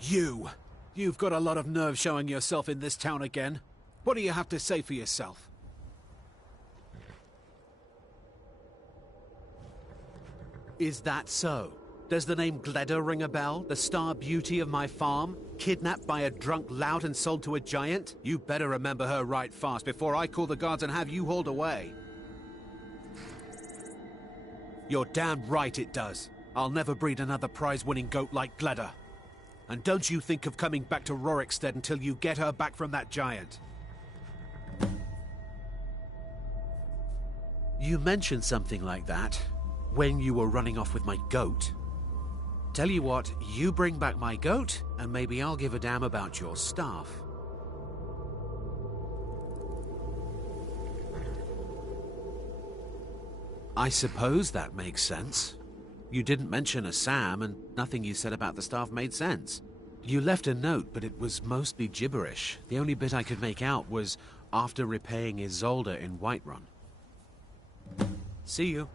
You've got a lot of nerve showing yourself in this town again. What do you have to say for yourself? Is that so? Does the name Gleda ring a bell? The star beauty of my farm? Kidnapped by a drunk lout and sold to a giant? You better remember her right fast before I call the guards and have you hauled away. You're damn right it does. I'll never breed another prize-winning goat like Gleda. And don't you think of coming back to Rorikstead until you get her back from that giant. You mentioned something like that when you were running off with my goat. Tell you what, you bring back my goat, and maybe I'll give a damn about your staff. I suppose that makes sense. You didn't mention a Sam, and nothing you said about the staff made sense. You left a note, but it was mostly gibberish. The only bit I could make out was after repaying Isolde in Whiterun. See you.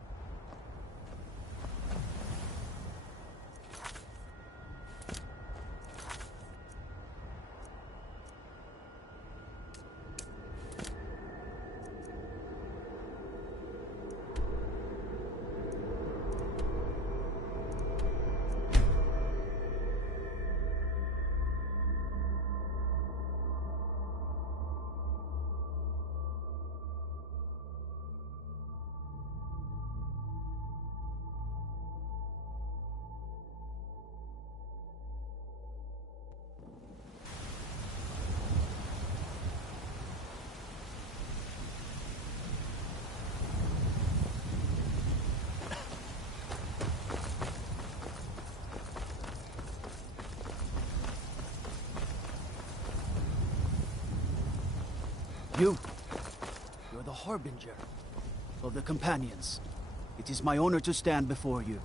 You're the harbinger of the companions. It is my honor to stand before you.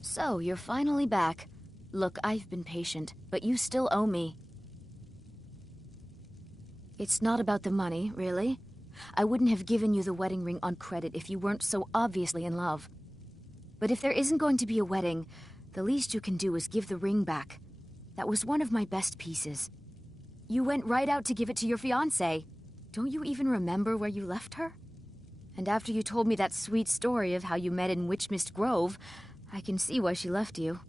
So, you're finally back. Look, I've been patient, but you still owe me. It's not about the money, really. I wouldn't have given you the wedding ring on credit if you weren't so obviously in love. But if there isn't going to be a wedding, the least you can do is give the ring back. That was one of my best pieces. You went right out to give it to your fiancé. Don't you even remember where you left her? And after you told me that sweet story of how you met in Witchmist Grove, I can see why she left you.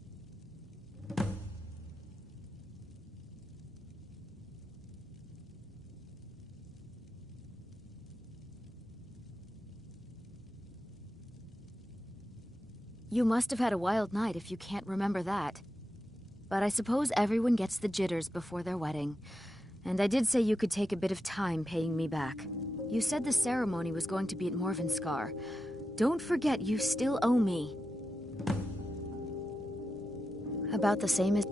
You must have had a wild night if you can't remember that. But I suppose everyone gets the jitters before their wedding. And I did say you could take a bit of time paying me back. You said the ceremony was going to be at Morvenskar. Don't forget you still owe me. About the same as...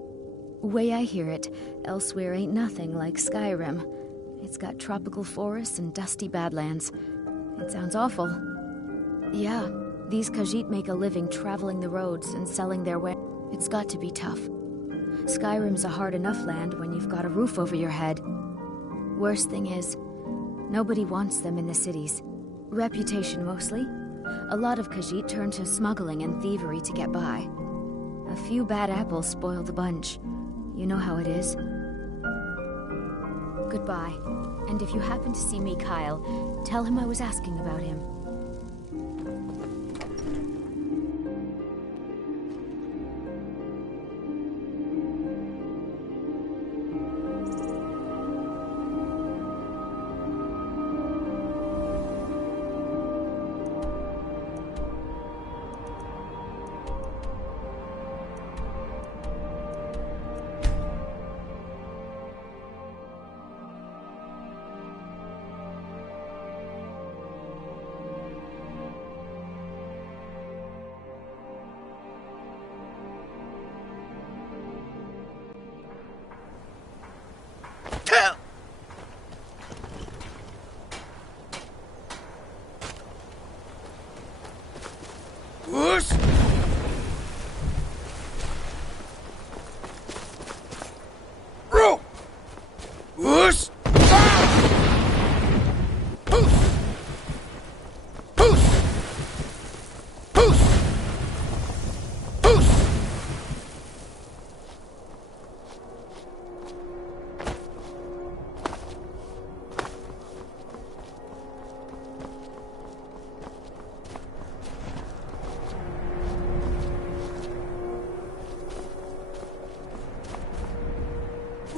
Way I hear it, elsewhere ain't nothing like Skyrim. It's got tropical forests and dusty badlands. It sounds awful. Yeah. These Khajiit make a living traveling the roads and selling their wares. It's got to be tough. Skyrim's a hard enough land when you've got a roof over your head. Worst thing is, nobody wants them in the cities. Reputation mostly. A lot of Khajiit turn to smuggling and thievery to get by. A few bad apples spoil the bunch. You know how it is. Goodbye. And if you happen to see me, Kyle, tell him I was asking about him.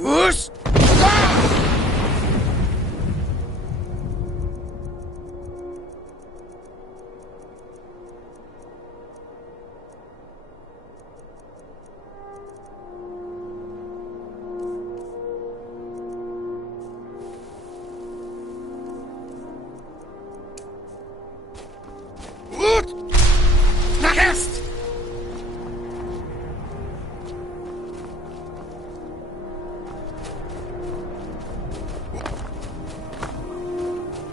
Whoosh! Gut! Nach Est!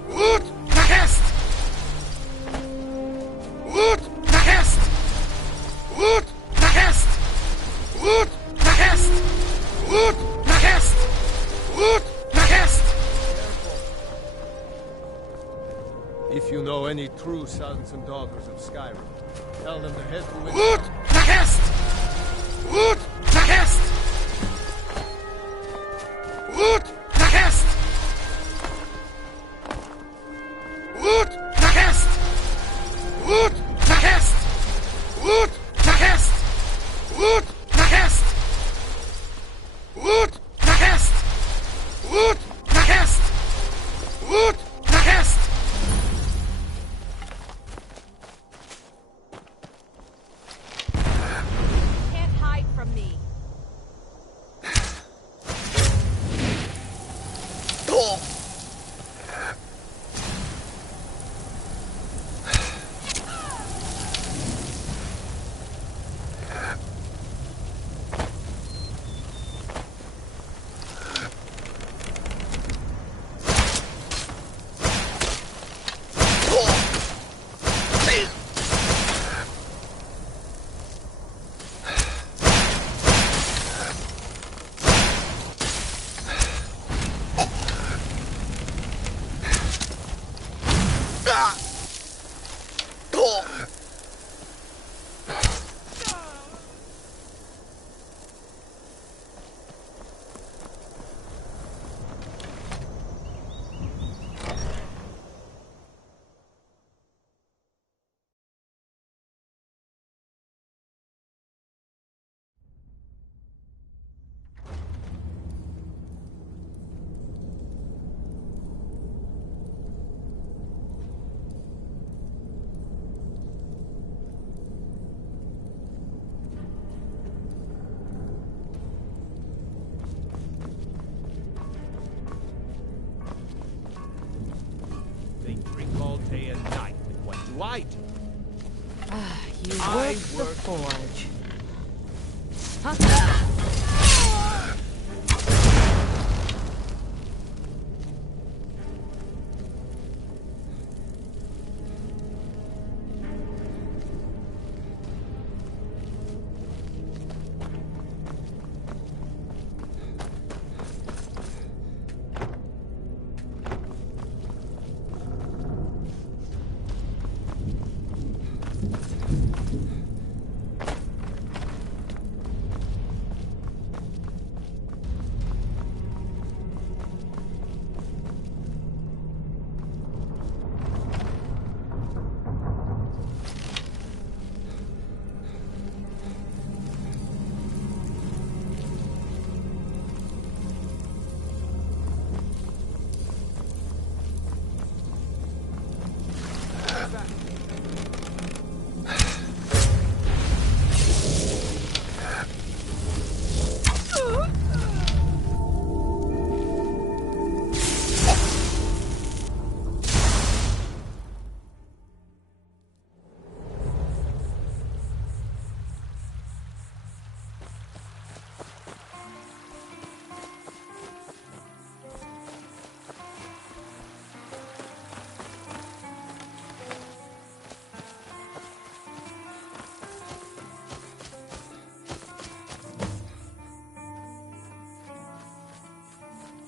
Gut! Nach Est! Gut! Nach Est! Gut! Nach Est! Gut! Nach Est! Gut! Nach Est! Gut! Nach Est! If you know any true sons and daughters of Skyrim, tell them to head to Gut! Nach Est! Gut! Nach Est! Gut! Nach Est! Gut! Nach Est! Gut! Nach Est! Gut! Nach Est! Gut! Nach Est! Gut! Nach Est! Gut! Nach Est! Gut! Nach Est! Can't hide from me. They drink all day and night. And what do I do? You I work the work- forge.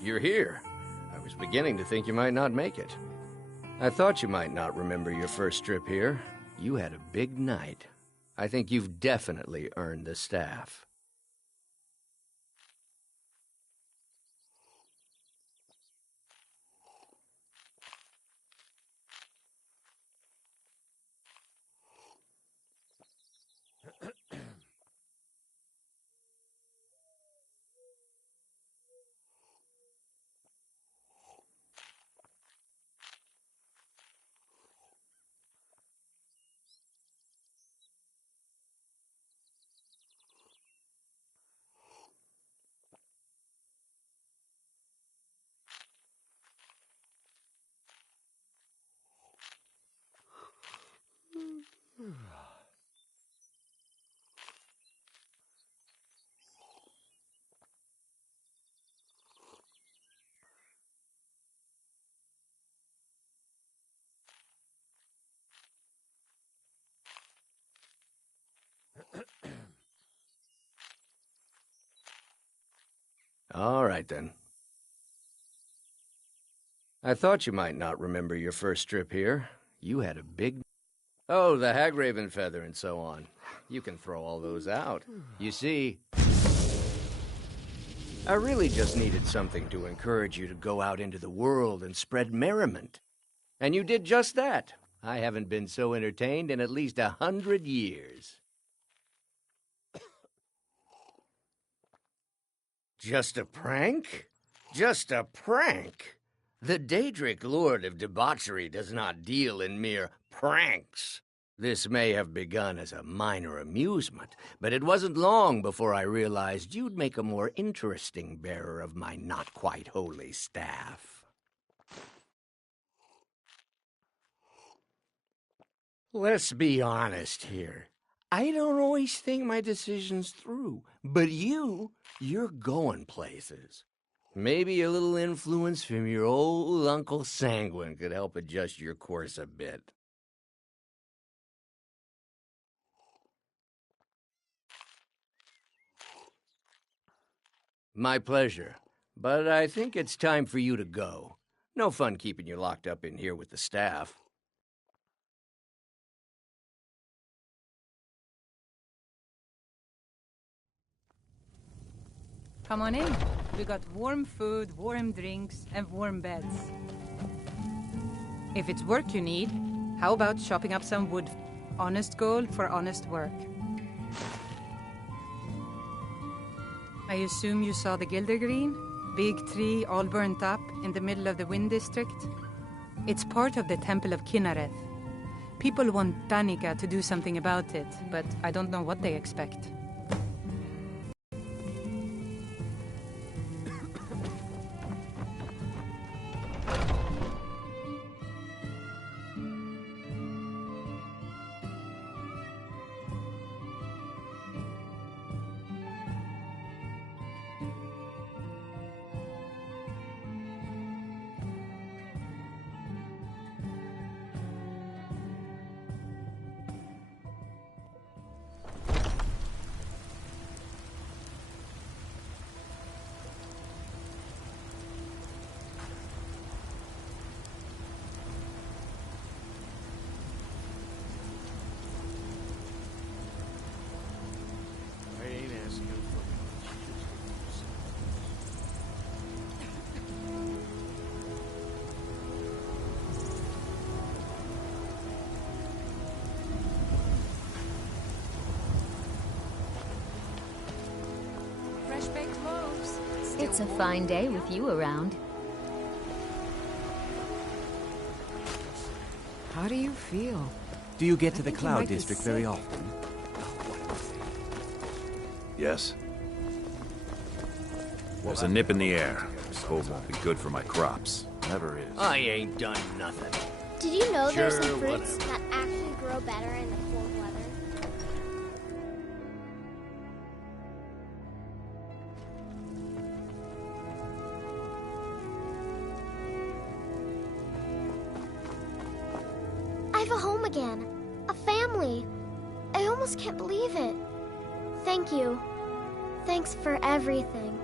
You're here. I was beginning to think you might not make it. I thought you might not remember your first trip here. You had a big night. I think you've definitely earned the staff. All right, then. I thought you might not remember your first trip here. You had a big... Oh, the Hagraven feather and so on. You can throw all those out. You see, I really just needed something to encourage you to go out into the world and spread merriment. And you did just that. I haven't been so entertained in at least 100 years. Just a prank? Just a prank? The Daedric Lord of Debauchery does not deal in mere pranks. This may have begun as a minor amusement, but it wasn't long before I realized you'd make a more interesting bearer of my not-quite-holy staff. Let's be honest here. I don't always think my decisions through, but you're going places. Maybe a little influence from your old Uncle Sanguine could help adjust your course a bit. My pleasure, but I think it's time for you to go. No fun keeping you locked up in here with the staff. Come on in. We got warm food, warm drinks, and warm beds. If it's work you need, how about chopping up some wood? Honest gold for honest work. I assume you saw the Gildergreen? Big tree all burnt up in the middle of the Wind District? It's part of the Temple of Kinnareth. People want Danica to do something about it, but I don't know what they expect. It's a fine day with you around. How do you feel? Do you get to the Cloud District very often? Yes. There's a nip in the air. Cold won't be good for my crops. Never is. I ain't done nothing. Did you know there's Sure, some fruits whatever. that actually grow better in the cold weather? I have a home again. A family. I almost can't believe it. Thank you. Thanks for everything.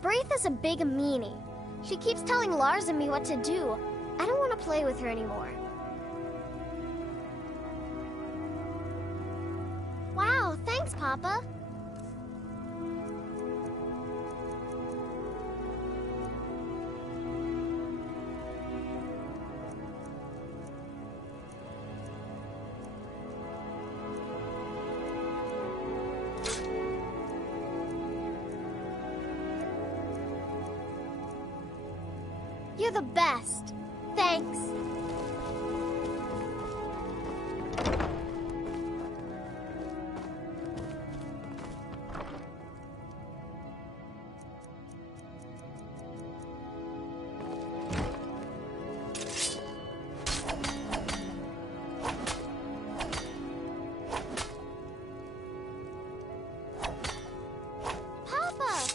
Braith is a big meanie. She keeps telling Lars and me what to do. I don't want to play with her anymore. Wow, thanks, Papa. You're the best. Thanks. Papa!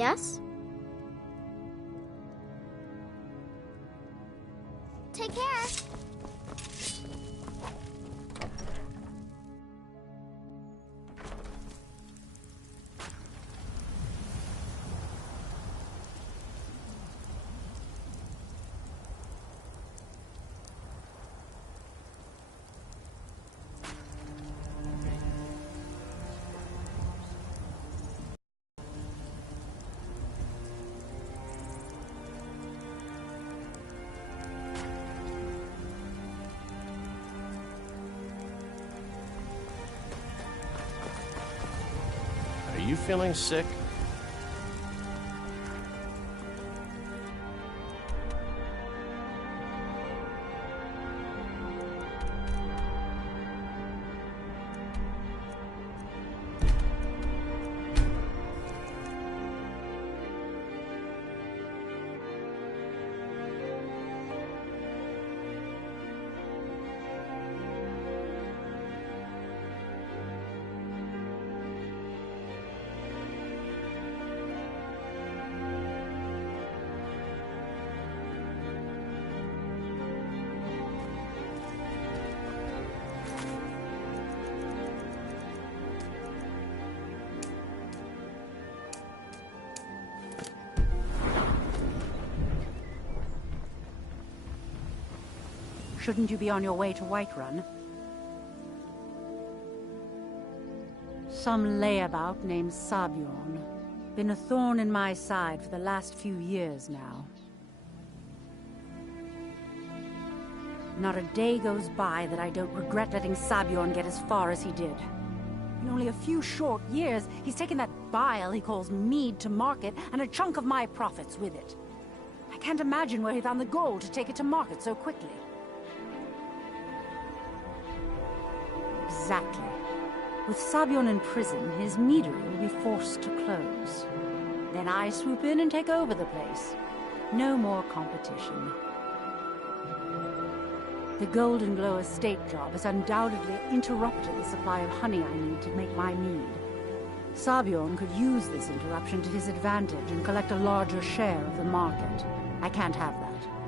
Yes? Take care. Are you feeling sick? Shouldn't you be on your way to Whiterun? Some layabout named Sabjorn. Been a thorn in my side for the last few years now. Not a day goes by that I don't regret letting Sabjorn get as far as he did. In only a few short years, he's taken that bile he calls mead to market, and a chunk of my profits with it. I can't imagine where he found the gold to take it to market so quickly. Exactly. With Sabjorn in prison, his meadery will be forced to close. Then I swoop in and take over the place. No more competition. The Golden Glow estate job has undoubtedly interrupted the supply of honey I need to make my mead. Sabjorn could use this interruption to his advantage and collect a larger share of the market. I can't have that.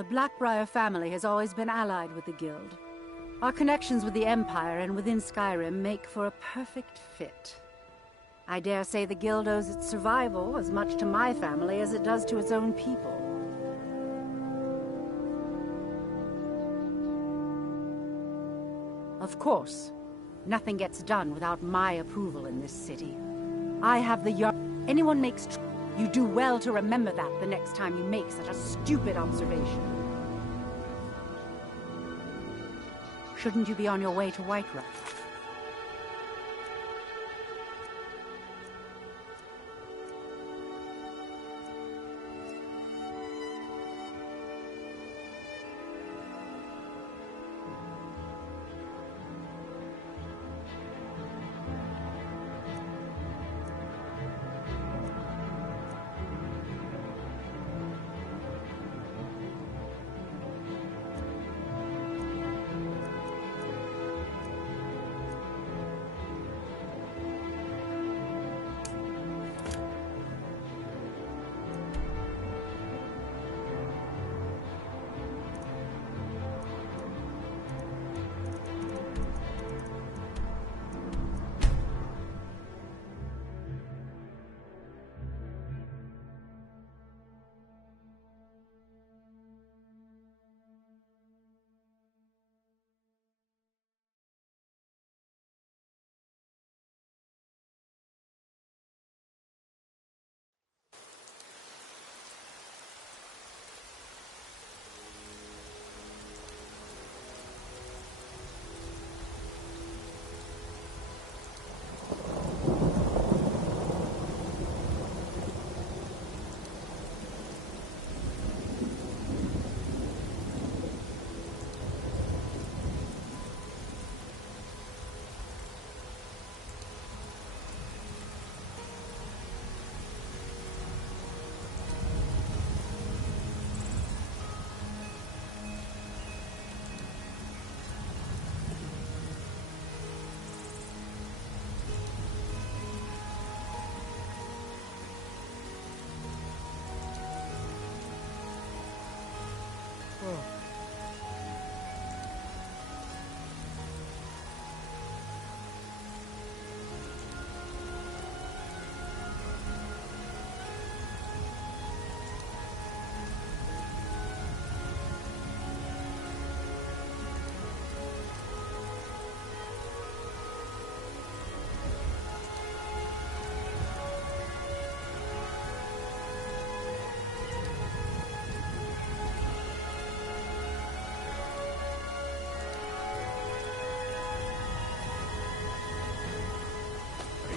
The Blackbriar family has always been allied with the Guild. Our connections with the Empire and within Skyrim make for a perfect fit. I dare say the Guild owes its survival as much to my family as it does to its own people. Of course, nothing gets done without my approval in this city. I have the anyone makes you do well to remember that the next time you make such a stupid observation. Shouldn't you be on your way to Whiterun?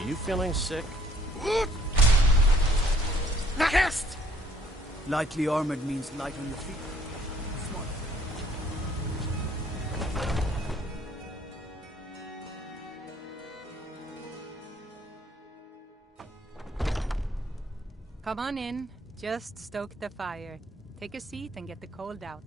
Are you feeling sick? Nahest! Lightly armored means light on your feet. Come on in. Just stoke the fire. Take a seat and get the cold out.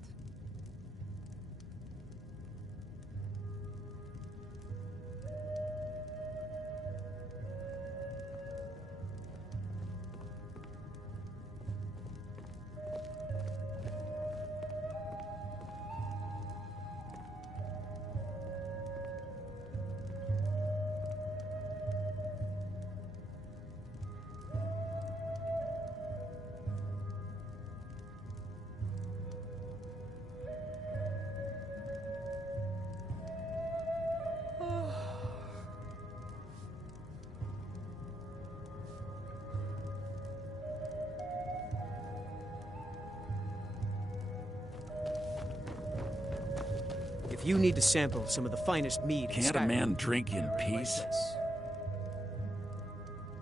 If you need to sample some of the finest mead in Can't a Skyrim, man drink in peace?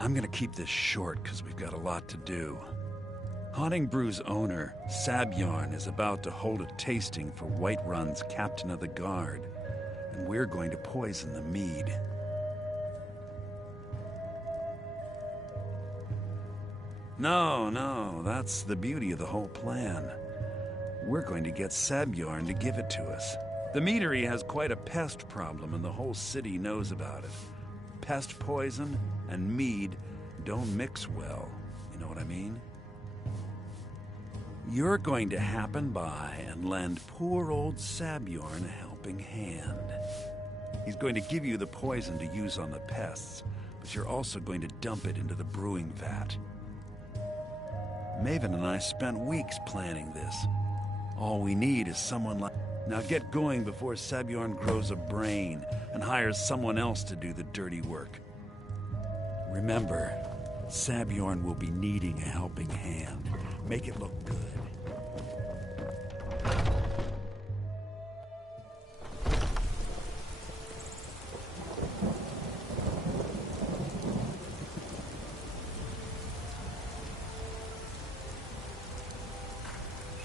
I'm gonna keep this short because we've got a lot to do. Haunting Brew's owner, Sabjorn, is about to hold a tasting for Whiterun's Captain of the Guard, and we're going to poison the mead. No, that's the beauty of the whole plan. We're going to get Sabjorn to give it to us. The meadery has quite a pest problem, and the whole city knows about it. Pest poison and mead don't mix well, you know what I mean? You're going to happen by and lend poor old Sabjorn a helping hand. He's going to give you the poison to use on the pests, but you're also going to dump it into the brewing vat. Maven and I spent weeks planning this. All we need is someone like... Now get going before Sabjorn grows a brain and hires someone else to do the dirty work. Remember, Sabjorn will be needing a helping hand. Make it look good.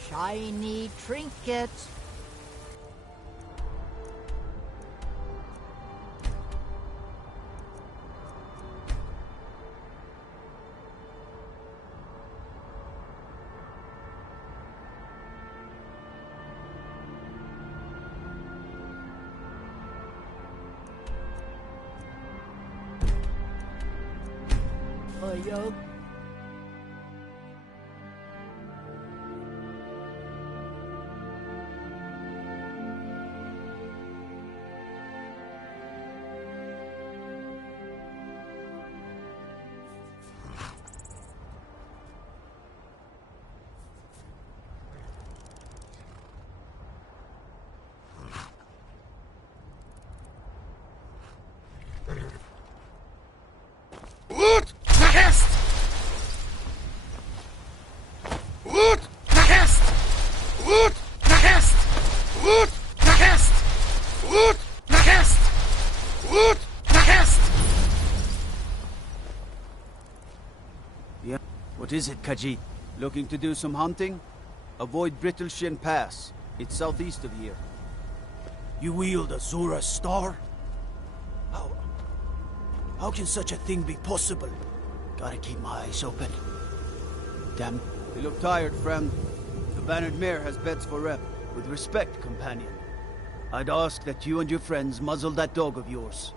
Shiny trinkets. Yo. Ut! Nahest! Ut! Nahest! Ut! Nahest! Ut! Nahest! Ut! Nahest! Ut! Nahest! Yeah? What is it, Khajiit? Looking to do some hunting? Avoid Brittleshin Pass. It's southeast of here. You wield a Zura star? How can such a thing be possible? Gotta keep my eyes open. Damn. You look tired, friend. The Bannered Mare has beds for rep. With respect, companion. I'd ask that you and your friends muzzle that dog of yours.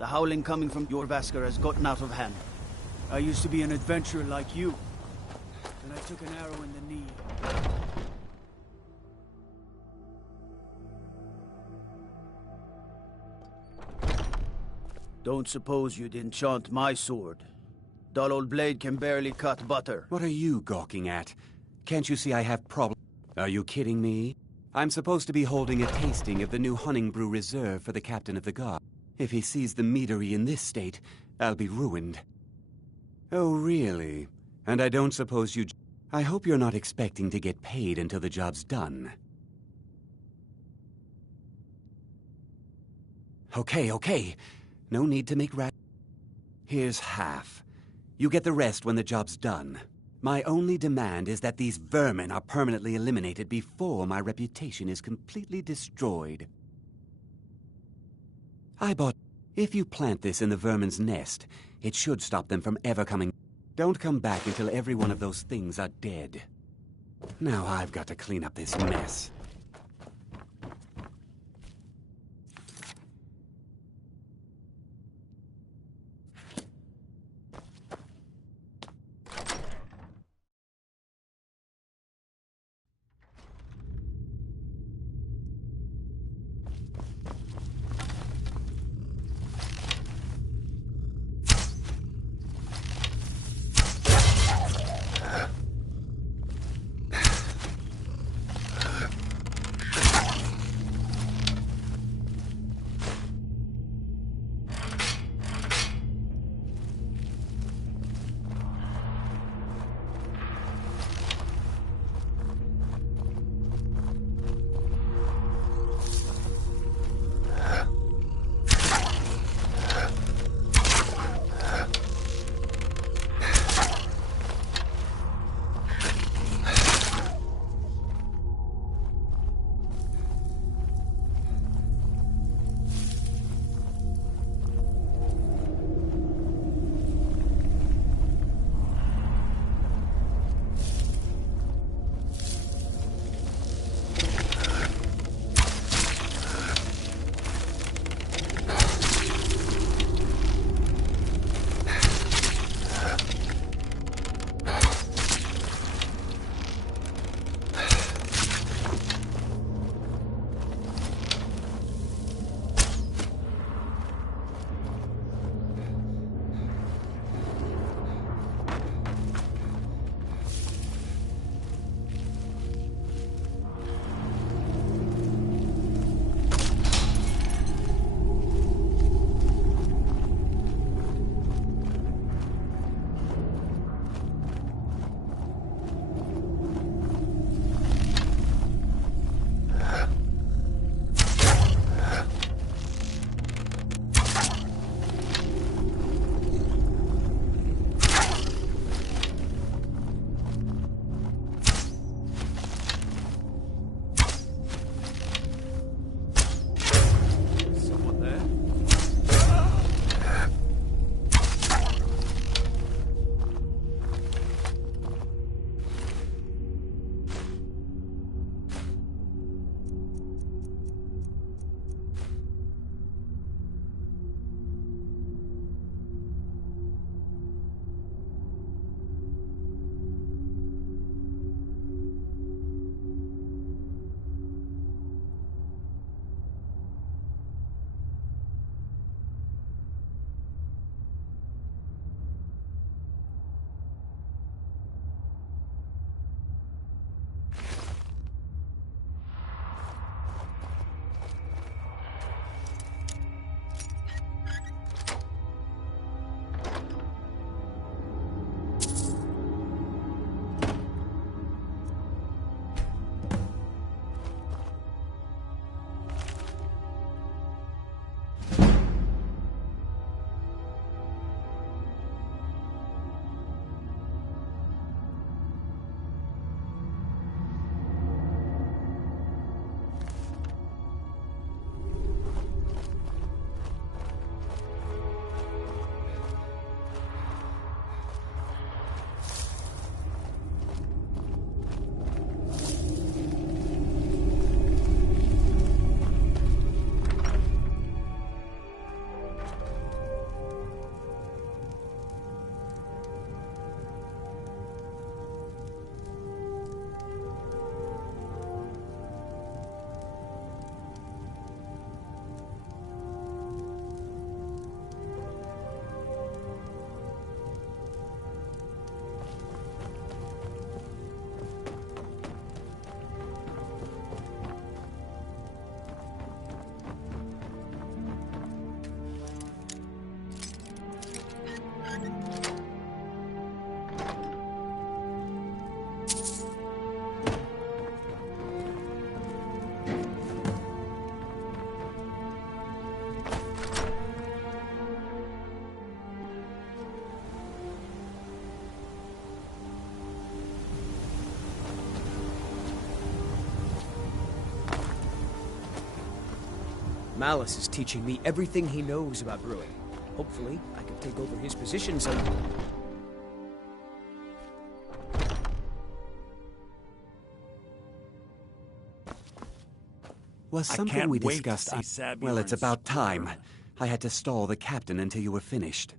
The howling coming from Jorvaskr has gotten out of hand. I used to be an adventurer like you. Then I took an arrow in the knee. Don't suppose you'd enchant my sword. Dull old blade can barely cut butter. What are you gawking at? Can't you see I have problems? Are you kidding me? I'm supposed to be holding a tasting of the new Hunting Brew Reserve for the Captain of the Guard. If he sees the meadery in this state, I'll be ruined. Oh, really? And I don't suppose you... I hope you're not expecting to get paid until the job's done. Okay. No need to make rat... Here's half. You get the rest when the job's done. My only demand is that these vermin are permanently eliminated before my reputation is completely destroyed. If you plant this in the vermin's nest, it should stop them from ever coming. Don't come back until every one of those things are dead. Now I've got to clean up this mess. Malice is teaching me everything he knows about brewing. Hopefully, I can take over his position some... Was I something can't we wait to discussed... see Sabjorn Well, it's about squirm. time. I had to stall the captain until you were finished.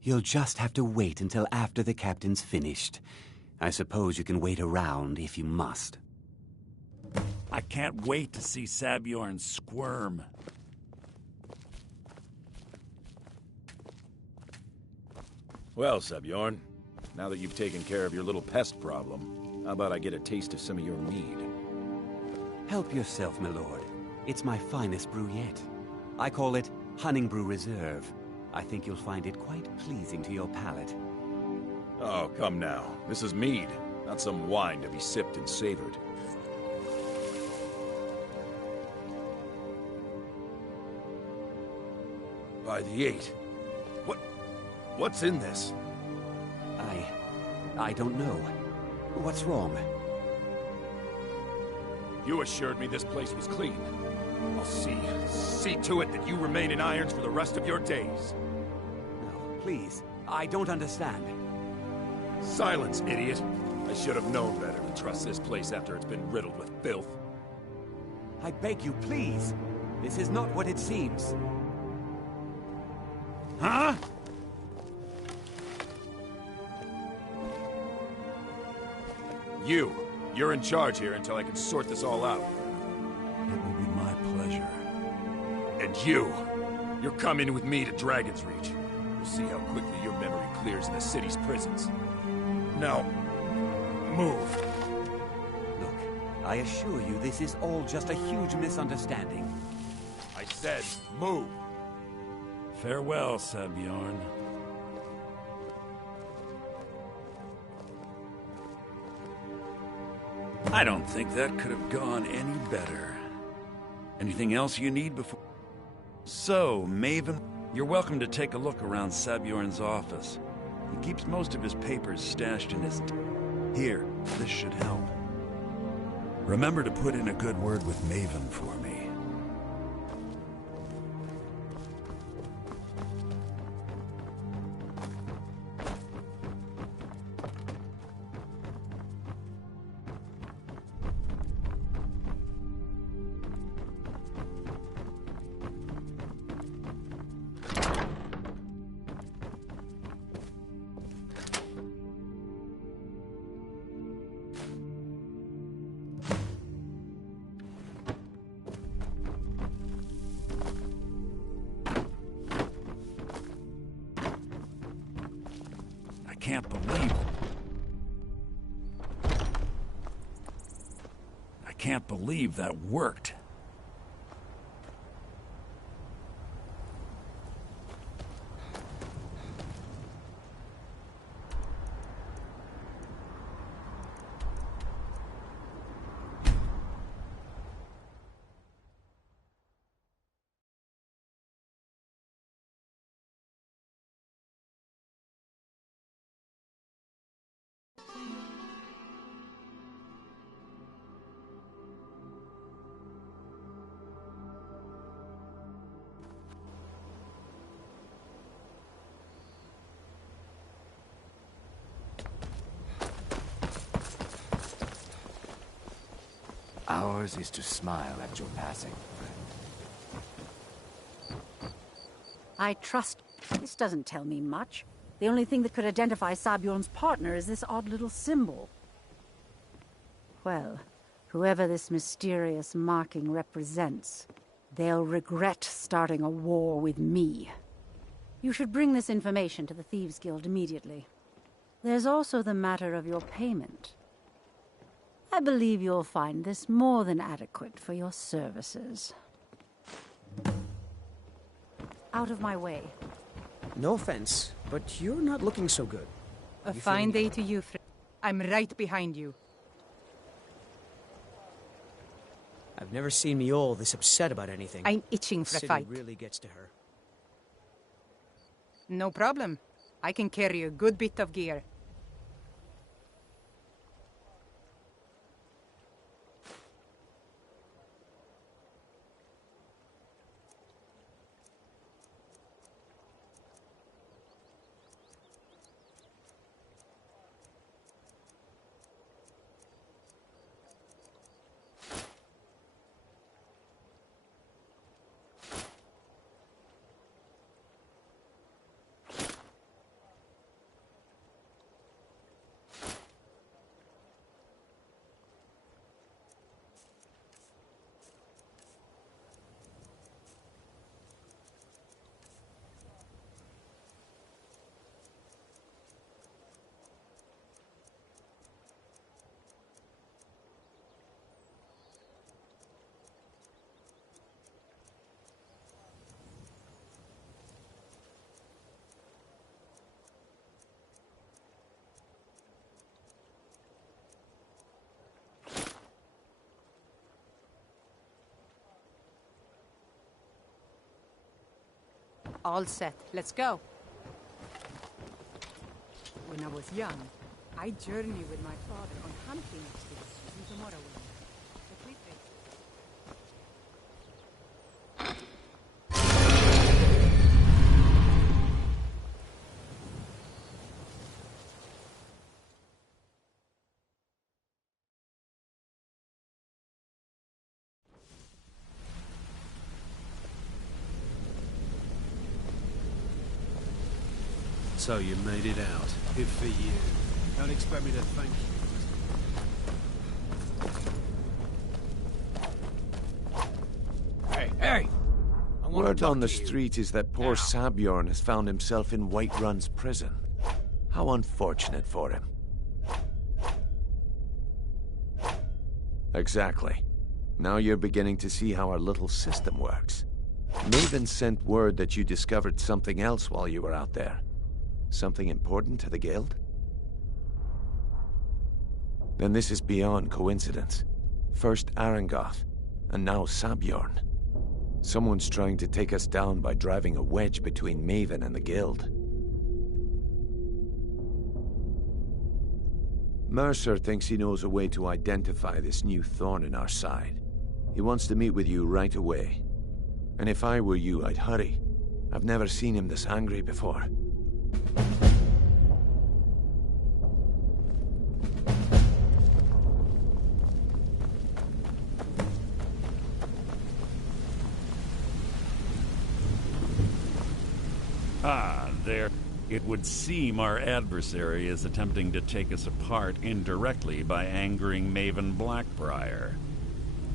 You'll just have to wait until after the captain's finished. I suppose you can wait around if you must. I can't wait to see Sabjorn squirm. Well, Sabjorn, now that you've taken care of your little pest problem, how about I get a taste of some of your mead? Help yourself, my lord. It's my finest brew yet. I call it Honningbrew Reserve. I think you'll find it quite pleasing to your palate. Oh, come now. This is mead, not some wine to be sipped and savored. By the 8. What's in this? I don't know. What's wrong? You assured me this place was clean. I'll see to it that you remain in irons for the rest of your days. No, please. I don't understand. Silence, idiot. I should have known better to trust this place after it's been riddled with filth. I beg you, please. This is not what it seems. Huh? You're in charge here until I can sort this all out. It will be my pleasure. And you're coming with me to Dragon's Reach. We'll see how quickly your memory clears in the city's prisons. Now, move. Look, I assure you this is all just a huge misunderstanding. I said, move. Farewell, Sabjorn. I don't think that could have gone any better. Anything else you need before... So, Maven, you're welcome to take a look around Sabjorn's office. He keeps most of his papers stashed in his... Here, this should help. Remember to put in a good word with Maven for me. I can't believe that worked. Ours is to smile at your passing, friend. I trust... This doesn't tell me much. The only thing that could identify Sabjorn's partner is this odd little symbol. Well, whoever this mysterious marking represents, they'll regret starting a war with me. You should bring this information to the Thieves' Guild immediately. There's also the matter of your payment. I believe you'll find this more than adequate for your services. Out of my way. No offense, but you're not looking so good. A fine day to you, friend. I'm right behind you. I've never seen Miol this upset about anything. I'm itching for a City fight. really gets to her. No problem. I can carry a good bit of gear. All set. Let's go. When I was young, I journeyed with my father on hunting expeditions into Morrowind. So you made it out. Good for you. Don't expect me to thank you. Hey, hey! Word on the street is that poor Sabjorn has found himself in Whiterun's prison. How unfortunate for him. Exactly. Now you're beginning to see how our little system works. Maven sent word that you discovered something else while you were out there. Something important to the Guild? Then this is beyond coincidence. First Arangoth, and now Sabjorn. Someone's trying to take us down by driving a wedge between Maven and the Guild. Mercer thinks he knows a way to identify this new thorn in our side. He wants to meet with you right away. And if I were you, I'd hurry. I've never seen him this angry before. Ah, there. It would seem our adversary is attempting to take us apart indirectly by angering Maven Blackbriar.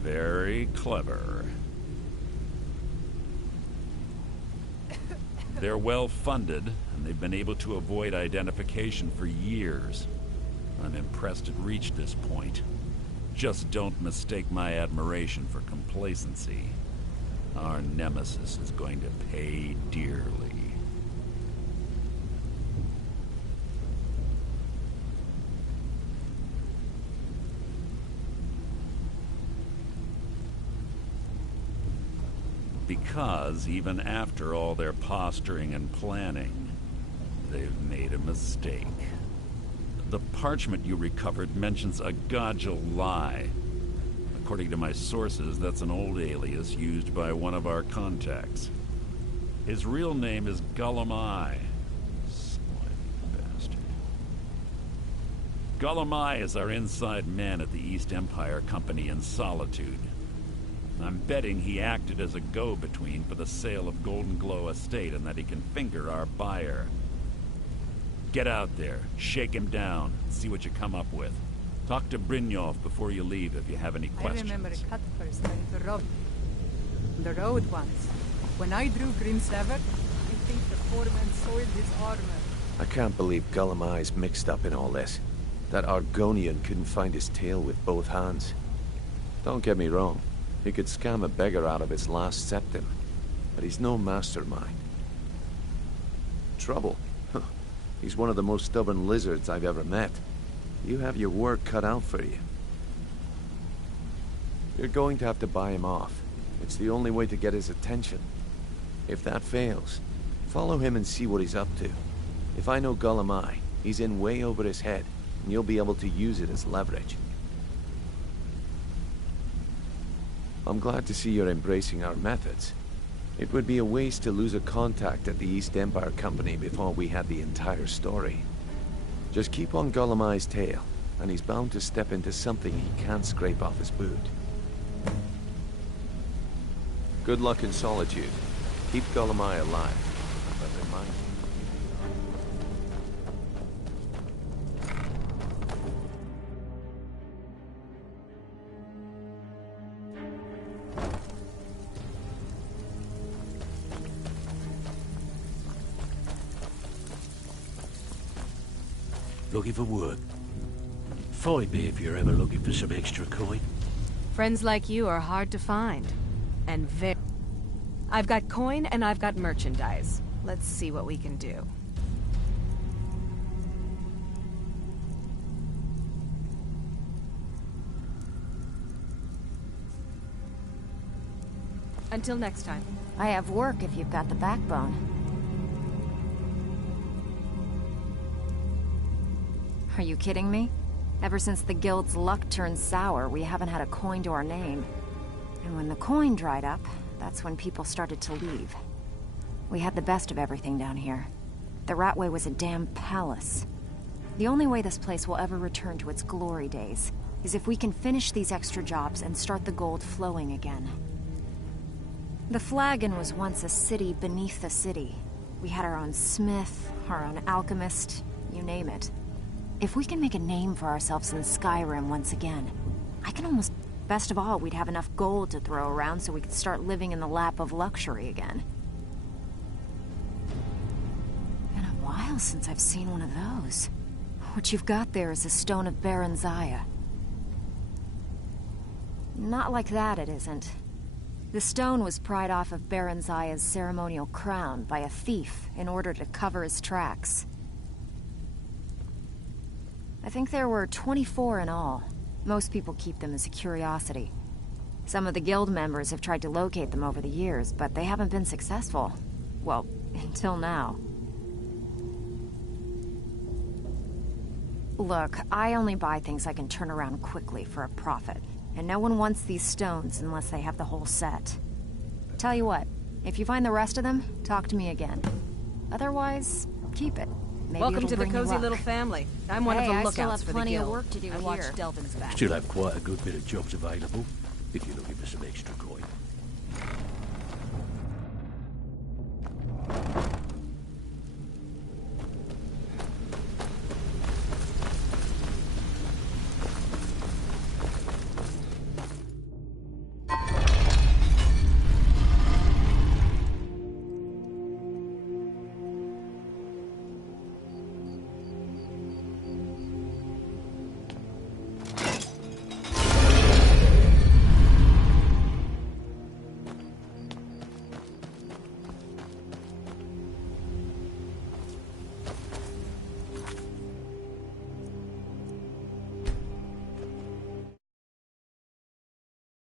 Very clever. They're well funded, and they've been able to avoid identification for years. I'm impressed it reached this point. Just don't mistake my admiration for complacency. Our nemesis is going to pay dearly. Because even after all their posturing and planning, they've made a mistake. The parchment you recovered mentions a Godjal lie. According to my sources, that's an old alias used by one of our contacts. His real name is Gullum Eye. Slimy bastard. Gullum Eye is our inside man at the East Empire Company in Solitude. I'm betting he acted as a go-between for the sale of Golden Glow Estate and that he can finger our buyer. Get out there, shake him down, see what you come up with. Talk to Brynjolf before you leave if you have any questions. I remember Cuthbert's trying to rob the road once. When I drew Grimsever, I think the foreman soiled his armor. I can't believe Gullum Eye's mixed up in all this. That Argonian couldn't find his tail with both hands. Don't get me wrong. He could scam a beggar out of his last septim, but he's no mastermind. Trouble? Huh. He's one of the most stubborn lizards I've ever met. You have your work cut out for you. You're going to have to buy him off. It's the only way to get his attention. If that fails, follow him and see what he's up to. If I know Gullum Eye, he's in way over his head, and you'll be able to use it as leverage. I'm glad to see you're embracing our methods. It would be a waste to lose a contact at the East Empire Company before we had the entire story. Just keep on Gullum Eye's tail, and he's bound to step into something he can't scrape off his boot. Good luck in Solitude. Keep Gullum Eye alive. But remind Looking for work? Find me if you're ever looking for some extra coin. Friends like you are hard to find. And very... I've got coin and I've got merchandise. Let's see what we can do. Until next time. I have work if you've got the backbone. Are you kidding me? Ever since the guild's luck turned sour, we haven't had a coin to our name. And when the coin dried up, that's when people started to leave. We had the best of everything down here. The Ratway was a damn palace. The only way this place will ever return to its glory days is if we can finish these extra jobs and start the gold flowing again. The Flagon was once a city beneath the city. We had our own smith, our own alchemist, you name it. If we can make a name for ourselves in Skyrim once again, I can almost... Best of all, we'd have enough gold to throw around so we could start living in the lap of luxury again. Been a while since I've seen one of those. What you've got there is a stone of Baron Zaya. Not like that, it isn't. The stone was pried off of Baron Zaya's ceremonial crown by a thief in order to cover his tracks. I think there were 24 in all. Most people keep them as a curiosity. Some of the guild members have tried to locate them over the years, but they haven't been successful. Well, until now. Look, I only buy things I can turn around quickly for a profit. And no one wants these stones unless they have the whole set. Tell you what, if you find the rest of them, talk to me again. Otherwise, keep it. Maybe Welcome it'll to the bring you cozy luck. little family. I'm one of the I lookouts still have for the plenty of guild. work to do I watch here. Delvin's back. Still have quite a good bit of jobs available, if you're looking for some extra coin.